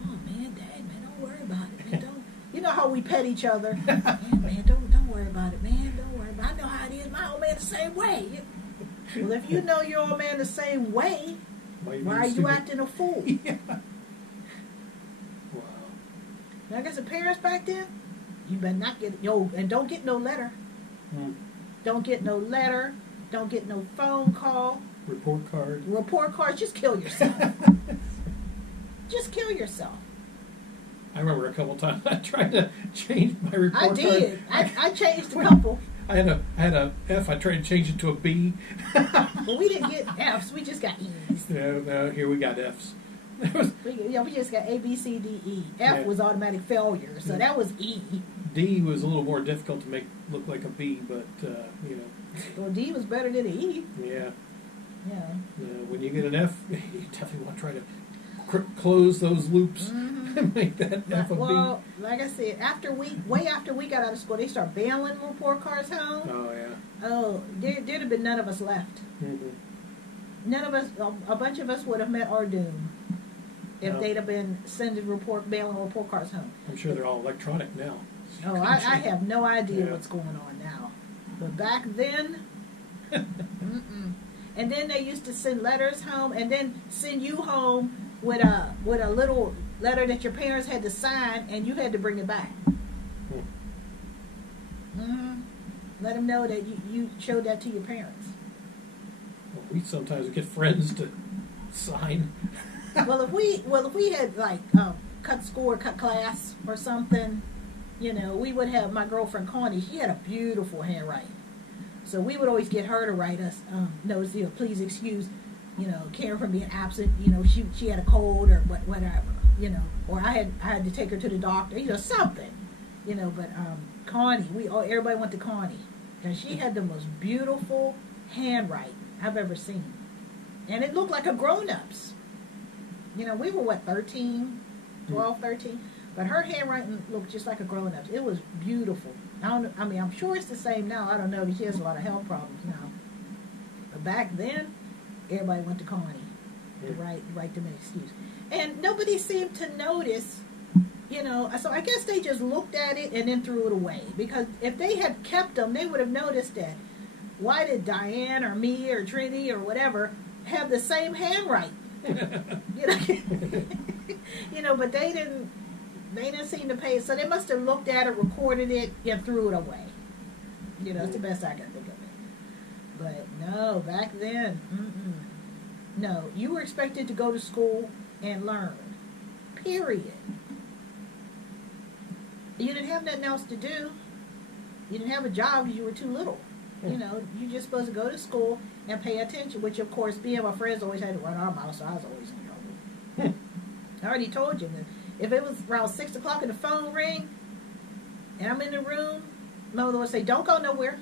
"Oh man, Dad, man, don't worry about it, man. Don't." You know how we pet each other. Man, don't worry about it, man. Don't worry about it. I know how it is. My old man the same way. Well, if you know your old man the same way, why are you acting a fool? Yeah. Wow. Now, I guess the parents back then, you better not get and don't get no letter. Don't get no letter. Don't get no phone call. Report card. Report cards. Just kill yourself. Just kill yourself. I remember a couple times I tried to change my report card. I did. I changed a couple. I had a F. I tried to change it to a B. Well, we didn't get Fs. We just got E's. No, here we got Fs. We just got A, B, C, D, E. F was automatic failure, so that was E. D was a little more difficult to make look like a B, but you know. Well, D was better than an E. Yeah. Yeah. When you get an F, you definitely want to try to close those loops and make that F a B. Well, like I said, way after we got out of school, they start mailing report cards home. Oh yeah. Oh, there'd have been none of us left. None of us. A bunch of us would have met our doom if they'd have been mailing report cards home. I'm sure they're all electronic now. Oh, I have no idea what's going on now. But back then, and then they used to send letters home, and then send you home with a little letter that your parents had to sign, and you had to bring it back. Let them know that you showed that to your parents. Well, we sometimes would get friends to sign. Well, if we had like cut school or cut class or something, you know, we would have my girlfriend Connie. She had a beautiful handwriting, so we would always get her to write us notes. You know, please excuse, you know, Karen from being absent. You know, she had a cold or whatever. You know, or I had to take her to the doctor. You know, something. You know, but Connie, everybody went to Connie because she had the most beautiful handwriting I've ever seen. And it looked like a grown-up's. You know, we were, what, 13, 12, 13? But her handwriting looked just like a grown-up's. It was beautiful. I mean, I'm sure it's the same now. I don't know. She has a lot of health problems now. But back then, everybody went to Connie to write them an excuse. And nobody seemed to notice, you know. So I guess they just looked at it and then threw it away. Because if they had kept them, they would have noticed that. Why did Diane or me or Trini or whatever have the same handwriting? You know, you know, but they didn't seem to pay. So they must have looked at it, recorded it, and threw it away. You know, it's the best I can think of it. But no, back then, no, you were expected to go to school and learn. Period. You didn't have nothing else to do. You didn't have a job because you were too little. You know, you're just supposed to go to school and pay attention, which, of course, me and my friends always had to run our mouth, so I was always in trouble. I already told you that if it was around 6 o'clock and the phone ring, and I'm in the room, my mother would say, don't go nowhere.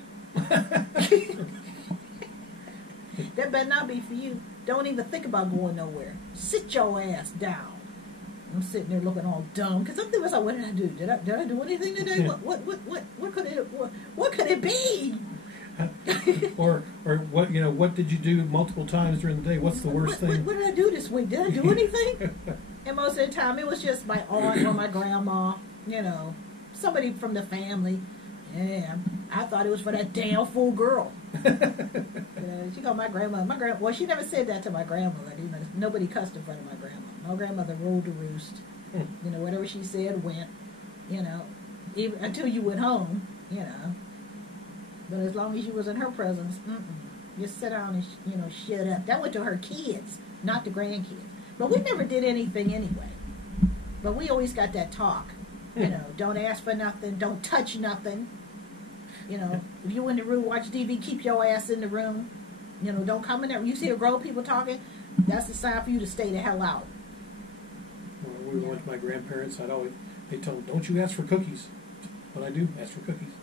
That better not be for you. Don't even think about going nowhere. Sit your ass down. I'm sitting there looking all dumb because I'm thinking, myself, what did I do? Did I do anything today? What could it be? or what, you know, what did you do multiple times during the day? What's the worst thing? What did I do this week? Did I do anything? And most of the time it was just my aunt or my grandma, you know, somebody from the family. Yeah, I thought it was for that damn fool girl. She called my grandmother. Well, she never said that to my grandmother. You know, nobody cussed in front of my grandma. My grandmother rolled the roost. You know, whatever she said went. You know, even until you went home. You know. But as long as you was in her presence, just sit down and, you know, shut up. That went to her kids, not the grandkids. But we never did anything anyway. But we always got that talk. You know, don't ask for nothing. Don't touch nothing. You know, if you in the room, watch TV, keep your ass in the room. You know, don't come in there. When you see the grown people talking, that's the sign for you to stay the hell out. When we went to my grandparents, they told them, don't you ask for cookies. What I do, ask for cookies.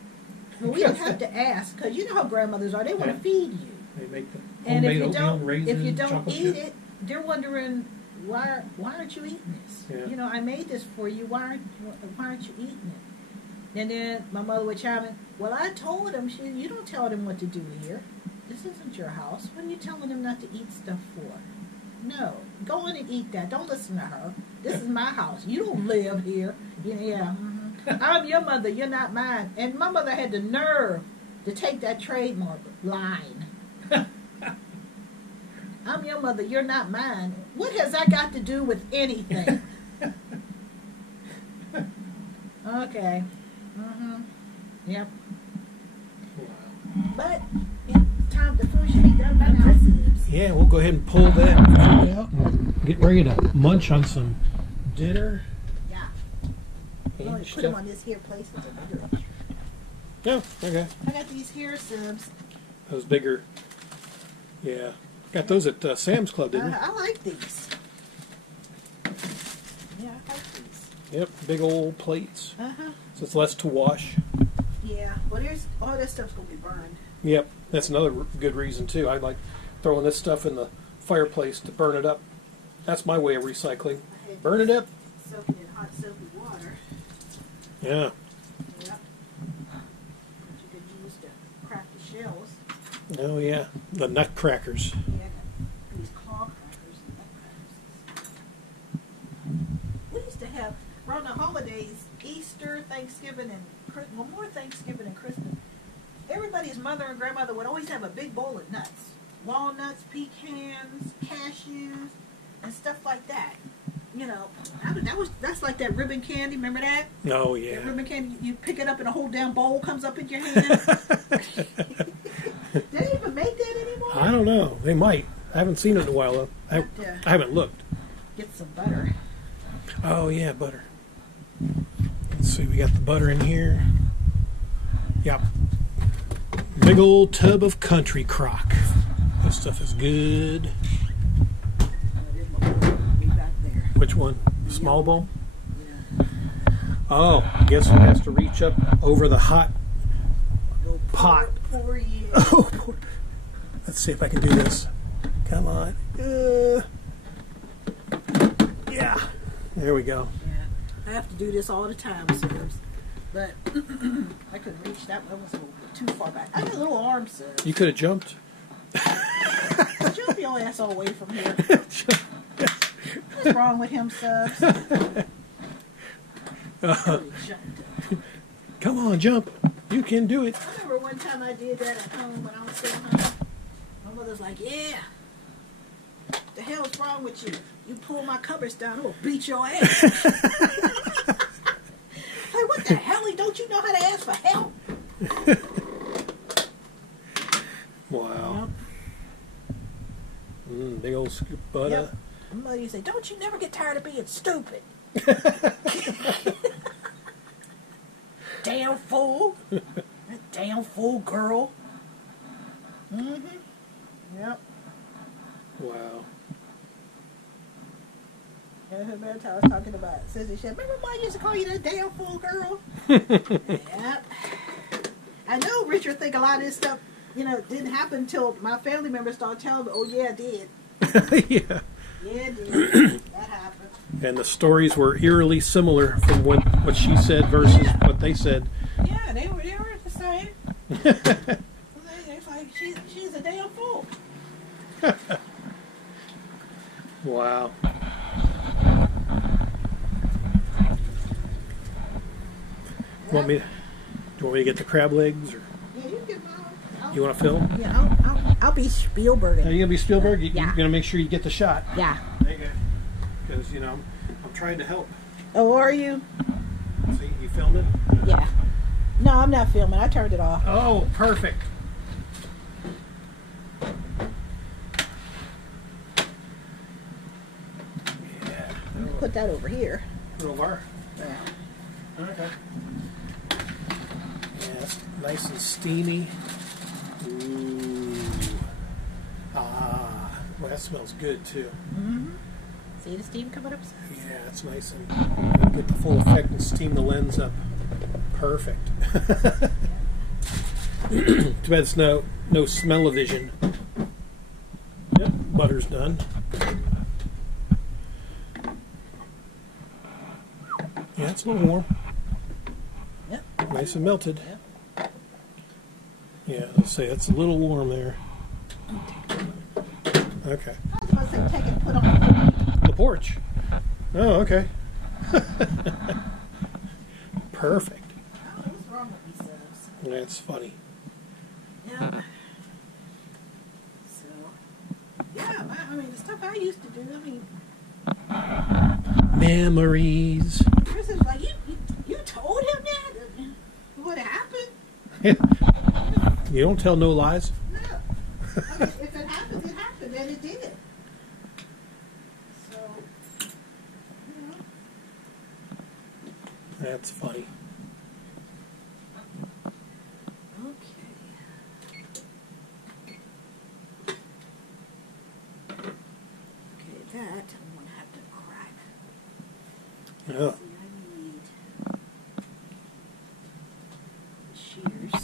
Well, we don't have to ask, because you know how grandmothers are. They want to feed you. They make the and homemade oatmeal, raisins, if you don't chocolate eat chip. it, they're wondering, why aren't you eating this? Yeah. You know, I made this for you. Why aren't you eating it? And then my mother would chime in, well, I told them, you don't tell them what to do here. This isn't your house. What are you telling them not to eat stuff for? No, go in and eat that. Don't listen to her. This is my house. You don't live here. Yeah. I'm your mother. You're not mine. And my mother had the nerve to take that trademark line. I'm your mother. You're not mine. What has that got to do with anything? Okay. Yep. But it's time the food should be done by now. Yeah, we'll go ahead and pull that out. Get ready to munch on some dinner. Yeah. I'm going to put them on this here place with the bigger. Oh, okay. I got these here subs. Those bigger. Yeah. Got those at Sam's Club, didn't you? I like these. Yeah, I like these. Yep, big old plates. Uh-huh. So it's less to wash. Yeah. Well, there's all this stuff's going to be burned. Yep, that's another good reason, too. I like throwing this stuff in the fireplace to burn it up. That's my way of recycling. Burn it up. Soak it in hot soapy water. Yeah. Yep. That you could use to crack the shells. Oh, yeah. The nutcrackers. Yeah, I got these claw crackers and nutcrackers. We used to have, around the holidays, Easter, Thanksgiving, and Christmas, well, more Thanksgiving and Christmas, everybody's mother and grandmother would always have a big bowl of nuts. Walnuts, pecans, cashews, and stuff like that. You know, that's like that ribbon candy. Remember that? Oh, yeah. That ribbon candy, you pick it up and a whole damn bowl comes up in your hand. Do they even make that anymore? I don't know. They might. I haven't seen it in a while, though. I haven't looked. Get some butter. Oh, yeah, butter. Let's see. We got the butter in here. Yep. Big old tub of country crock. This stuff is good. Which one? The small bowl? Yeah. Oh, I guess one has to reach up over the hot pot. Poor you. Oh, poor. Let's see if I can do this. Can Come on. Yeah. There we go. Yeah, I have to do this all the time, Subs. But I couldn't reach that one. That was a little bit too far back. I got little arms, Subs. You could have jumped. Jump your ass all away from here. What's wrong with him, Subs? Come on, jump. You can do it. I remember one time I did that at home when I was still home. My mother's like, yeah. The hell's wrong with you? You pull my covers down, I'm going to beat your ass. Like, what the hell? Don't you know how to ask for help? Wow. Big old scoop butter. Yep. My mother used to say, don't you never get tired of being stupid? Damn fool. That damn fool girl. Mm-hmm. Yep. Wow. And her better I was talking about it. Says she said, remember Mom used to call you that damn fool girl? Yep. I know Richard think a lot of this stuff, didn't happen until my family members started telling me, oh yeah, it did. Yeah. Yeah, it did. That happened. And the stories were eerily similar from what she said versus what they said. Yeah, they were the same. It's like she's a damn fool. Wow. Do you want me to get the crab legs, or Yeah, you can. you want to film? Yeah, I'll be Spielberg. Are you gonna be Spielberg? You're Yeah. gonna make sure you get the shot. Yeah. Okay. Because I'm trying to help. Oh, are you? See, you filming? Yeah. No, I'm not filming. I turned it off. Oh, perfect. Yeah. Put that over here. Over. Yeah. Okay. Yeah, it's nice and steamy. Ooh. Ah, well, that smells good too. Mm-hmm. See the steam coming up? Yeah, it's nice and get the full effect and steam the lens up. Perfect. Too bad it's no smell-o-vision. Yep, butter's done. Yeah, it's a little warm. Yep. Nice and melted. Yep. Yeah, let's say it's a little warm there. Okay. I was supposed to take and put on. The porch. Oh, okay. Perfect. Oh, what's wrong with these subs? That's funny. Yeah. So, yeah, I mean, the stuff I used to do, Memories. Chris is like, you told him that? What happened? You don't tell no lies. No. I mean, if it happened, and it did. So, That's funny. Okay, that I'm going to have to crack. Yeah. See, I need the shears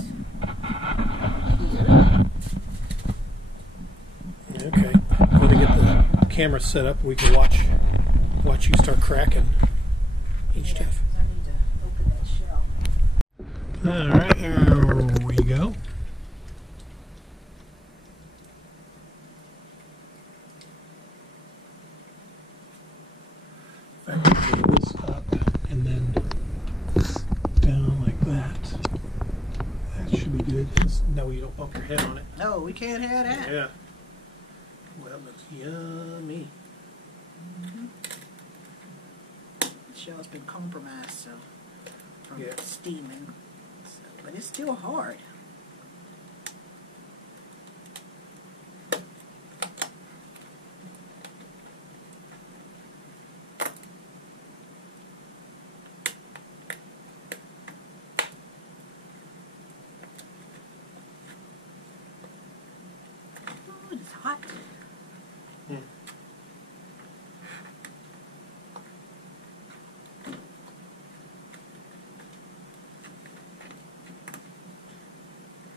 here. Okay. I'm going to get the camera set up. We can watch you start cracking each Yeah, stuff. 'cause I need to open that shell. All right, there we go. If I can get this up and then down like that, that should be good. No, you don't bump your head on it. No, we can't have that. Yeah. Well, that looks yummy. The shell's been compromised, so from Yeah. steaming. So, but it's still hard. Oh, it's hot.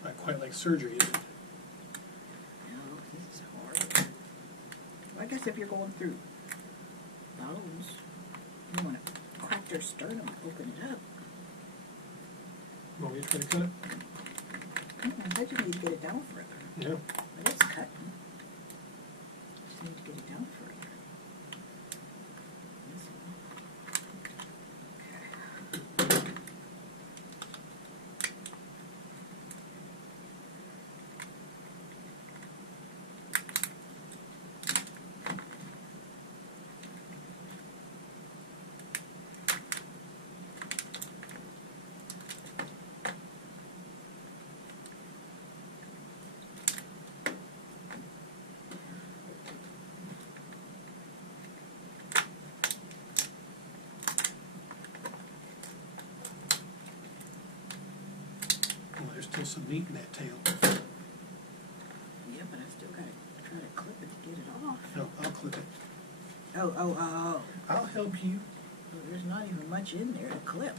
Not quite like surgery, is it? No, this is hard. guess if you're going through bones, you want to crack their sternum and open it up. Want me to try to cut it? I bet you need to get it down further. Yeah. But it's cutting. Just need to get it down further. This one. Okay. Well, there's still some meat in that tail. Yeah, but I still got to try to clip it to get it off. No, I'll clip it. Oh. I'll help you. Well, there's not even much in there to clip.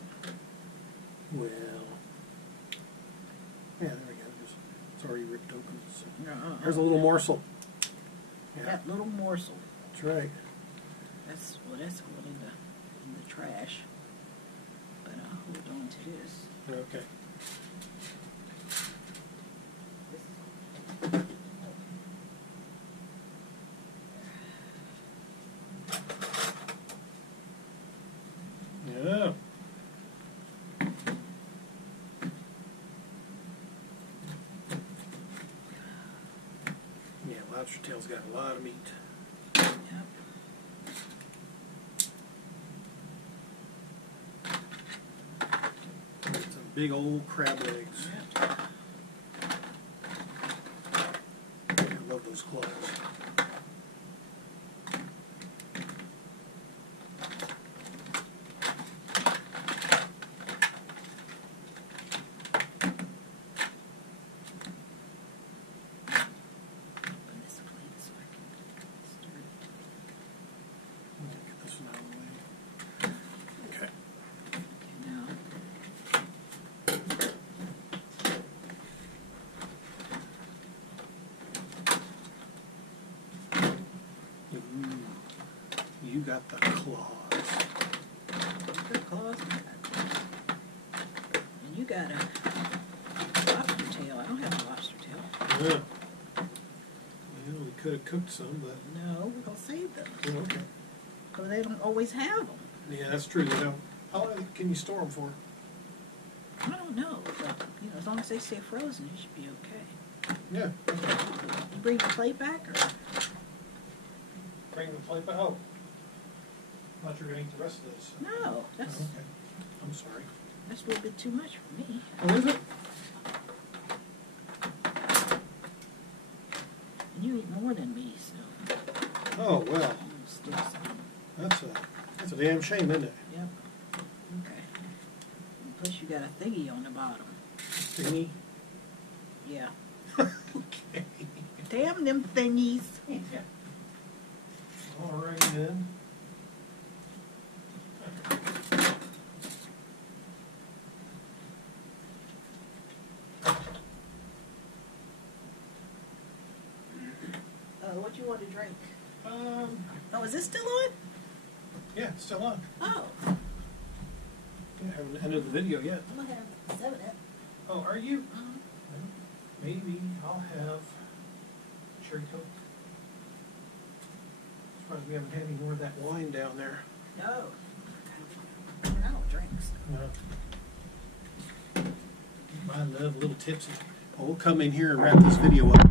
Well, yeah, there we go. It's already ripped open. So. There's a little morsel. Yeah, That little morsel. that's right. That's going in the trash. But I'll hold on to this. Okay. Yeah. Yeah, lobster tail's got a lot of meat. Yep. Some big old crab legs. Yep. I love those claws. Open this plate so I can stir it. Get this one out of the way. Okay. Okay, now. Ooh, you got the claws. Good claws. And you got a lobster tail. I don't have a lobster tail. Yeah. Well, we could have cooked some, but No, we're going to save them. yeah, okay. Because they don't always have them. Yeah, that's true. You know, how long can you store them for? I don't know. But, as long as they stay frozen, it should be okay. Yeah. You bring the plate back, or? Bring the plate back. Oh, thought you were going to eat the rest of this. No, that's Oh, okay. I'm sorry. that's a little bit too much for me. Oh, is it? And you eat more than me, so Oh well, you still some. that's a damn shame, isn't it? Yep. Okay. And plus, you got a thingy on the bottom. Thingy. Yeah. Okay. Damn them thingies. All right then. What you want to drink? Oh, is this still on? yeah, it's still on. Oh, Yeah, I haven't ended the video yet. I'm gonna have 7-Up. Oh, are you? Well, maybe I'll have cherry coke. Surprised we haven't had any more of that wine down there. No. I don't drink. No. I love a little tipsy. Well, we'll come in here and wrap this video up.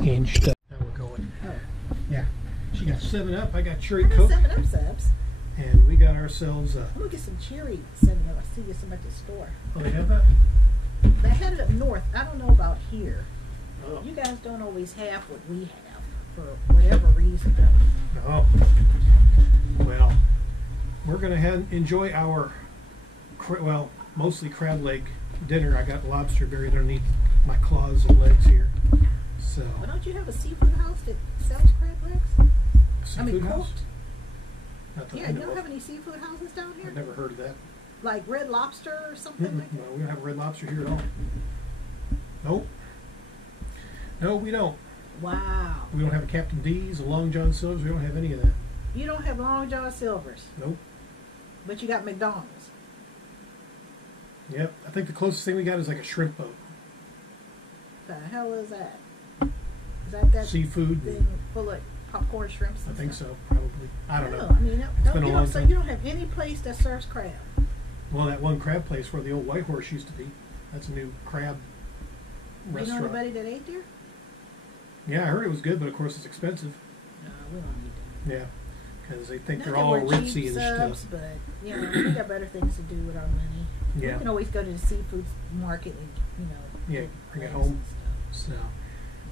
Hinged up. Now we're going. Oh. Yeah. She got 7-Up. I got cherry I got coke. 7-Up subs. And we got ourselves I'm gonna get some cherry 7-Up. I see you some at the store. Oh, they have that? They had it up north. I don't know about here. Oh. You guys don't always have what we have for whatever reason. Oh. Well, we're going to enjoy our, mostly crab leg dinner. I got lobster buried underneath my claws and legs here. So, But don't you have a seafood house that sells crab legs? seafood house? cooked. Not that I Yeah, you know don't of. have any seafood houses down here? I've never heard of that. Like Red Lobster or something like No, that? we don't have red lobster here at all. Nope. No, we don't. Wow. We don't have a Captain D's, a Long John Silver's. We don't have any of that. You don't have Long John Silver's, Nope. but you got McDonald's. Yep. I think the closest thing we got is like a shrimp boat. The hell is that? Is that Seafood. thing full of popcorn shrimps? I And think stuff? so, probably. I don't know. I mean, It's been a long so time. you don't have any place that serves crab. Well, that one crab place where the old White Horse used to be, that's a new crab You know restaurant. anybody that ate there? Yeah, I heard it was good, but of course it's expensive. No, we don't need that. Yeah, because they think Not they're that all we're ritzy cheap and subs, stuff. but you know, we got better things to do with our money. Yeah. We can always go to the seafood market and Yeah, get bring it crabs home. and stuff. So,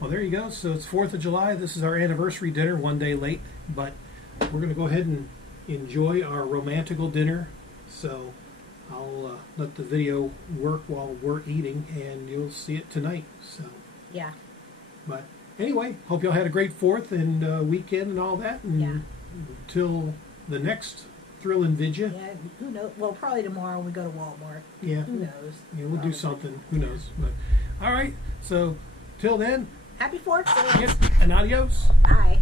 well, there you go. So it's 4th of July. This is our anniversary dinner, one day late, but we're going to go ahead and enjoy our romantical dinner. So I'll let the video work while we're eating, and you'll see it tonight. So, Yeah. but anyway, hope y'all had a great 4th and weekend and all that. And Yeah. Till the next Thrillin' Vidya. Yeah. Who knows? Well, probably tomorrow we go to Walmart. Yeah. Who knows? Yeah, we'll do Probably. something. Who knows? But all right. So till then, Happy 4th, sir. yes, and adios. Bye.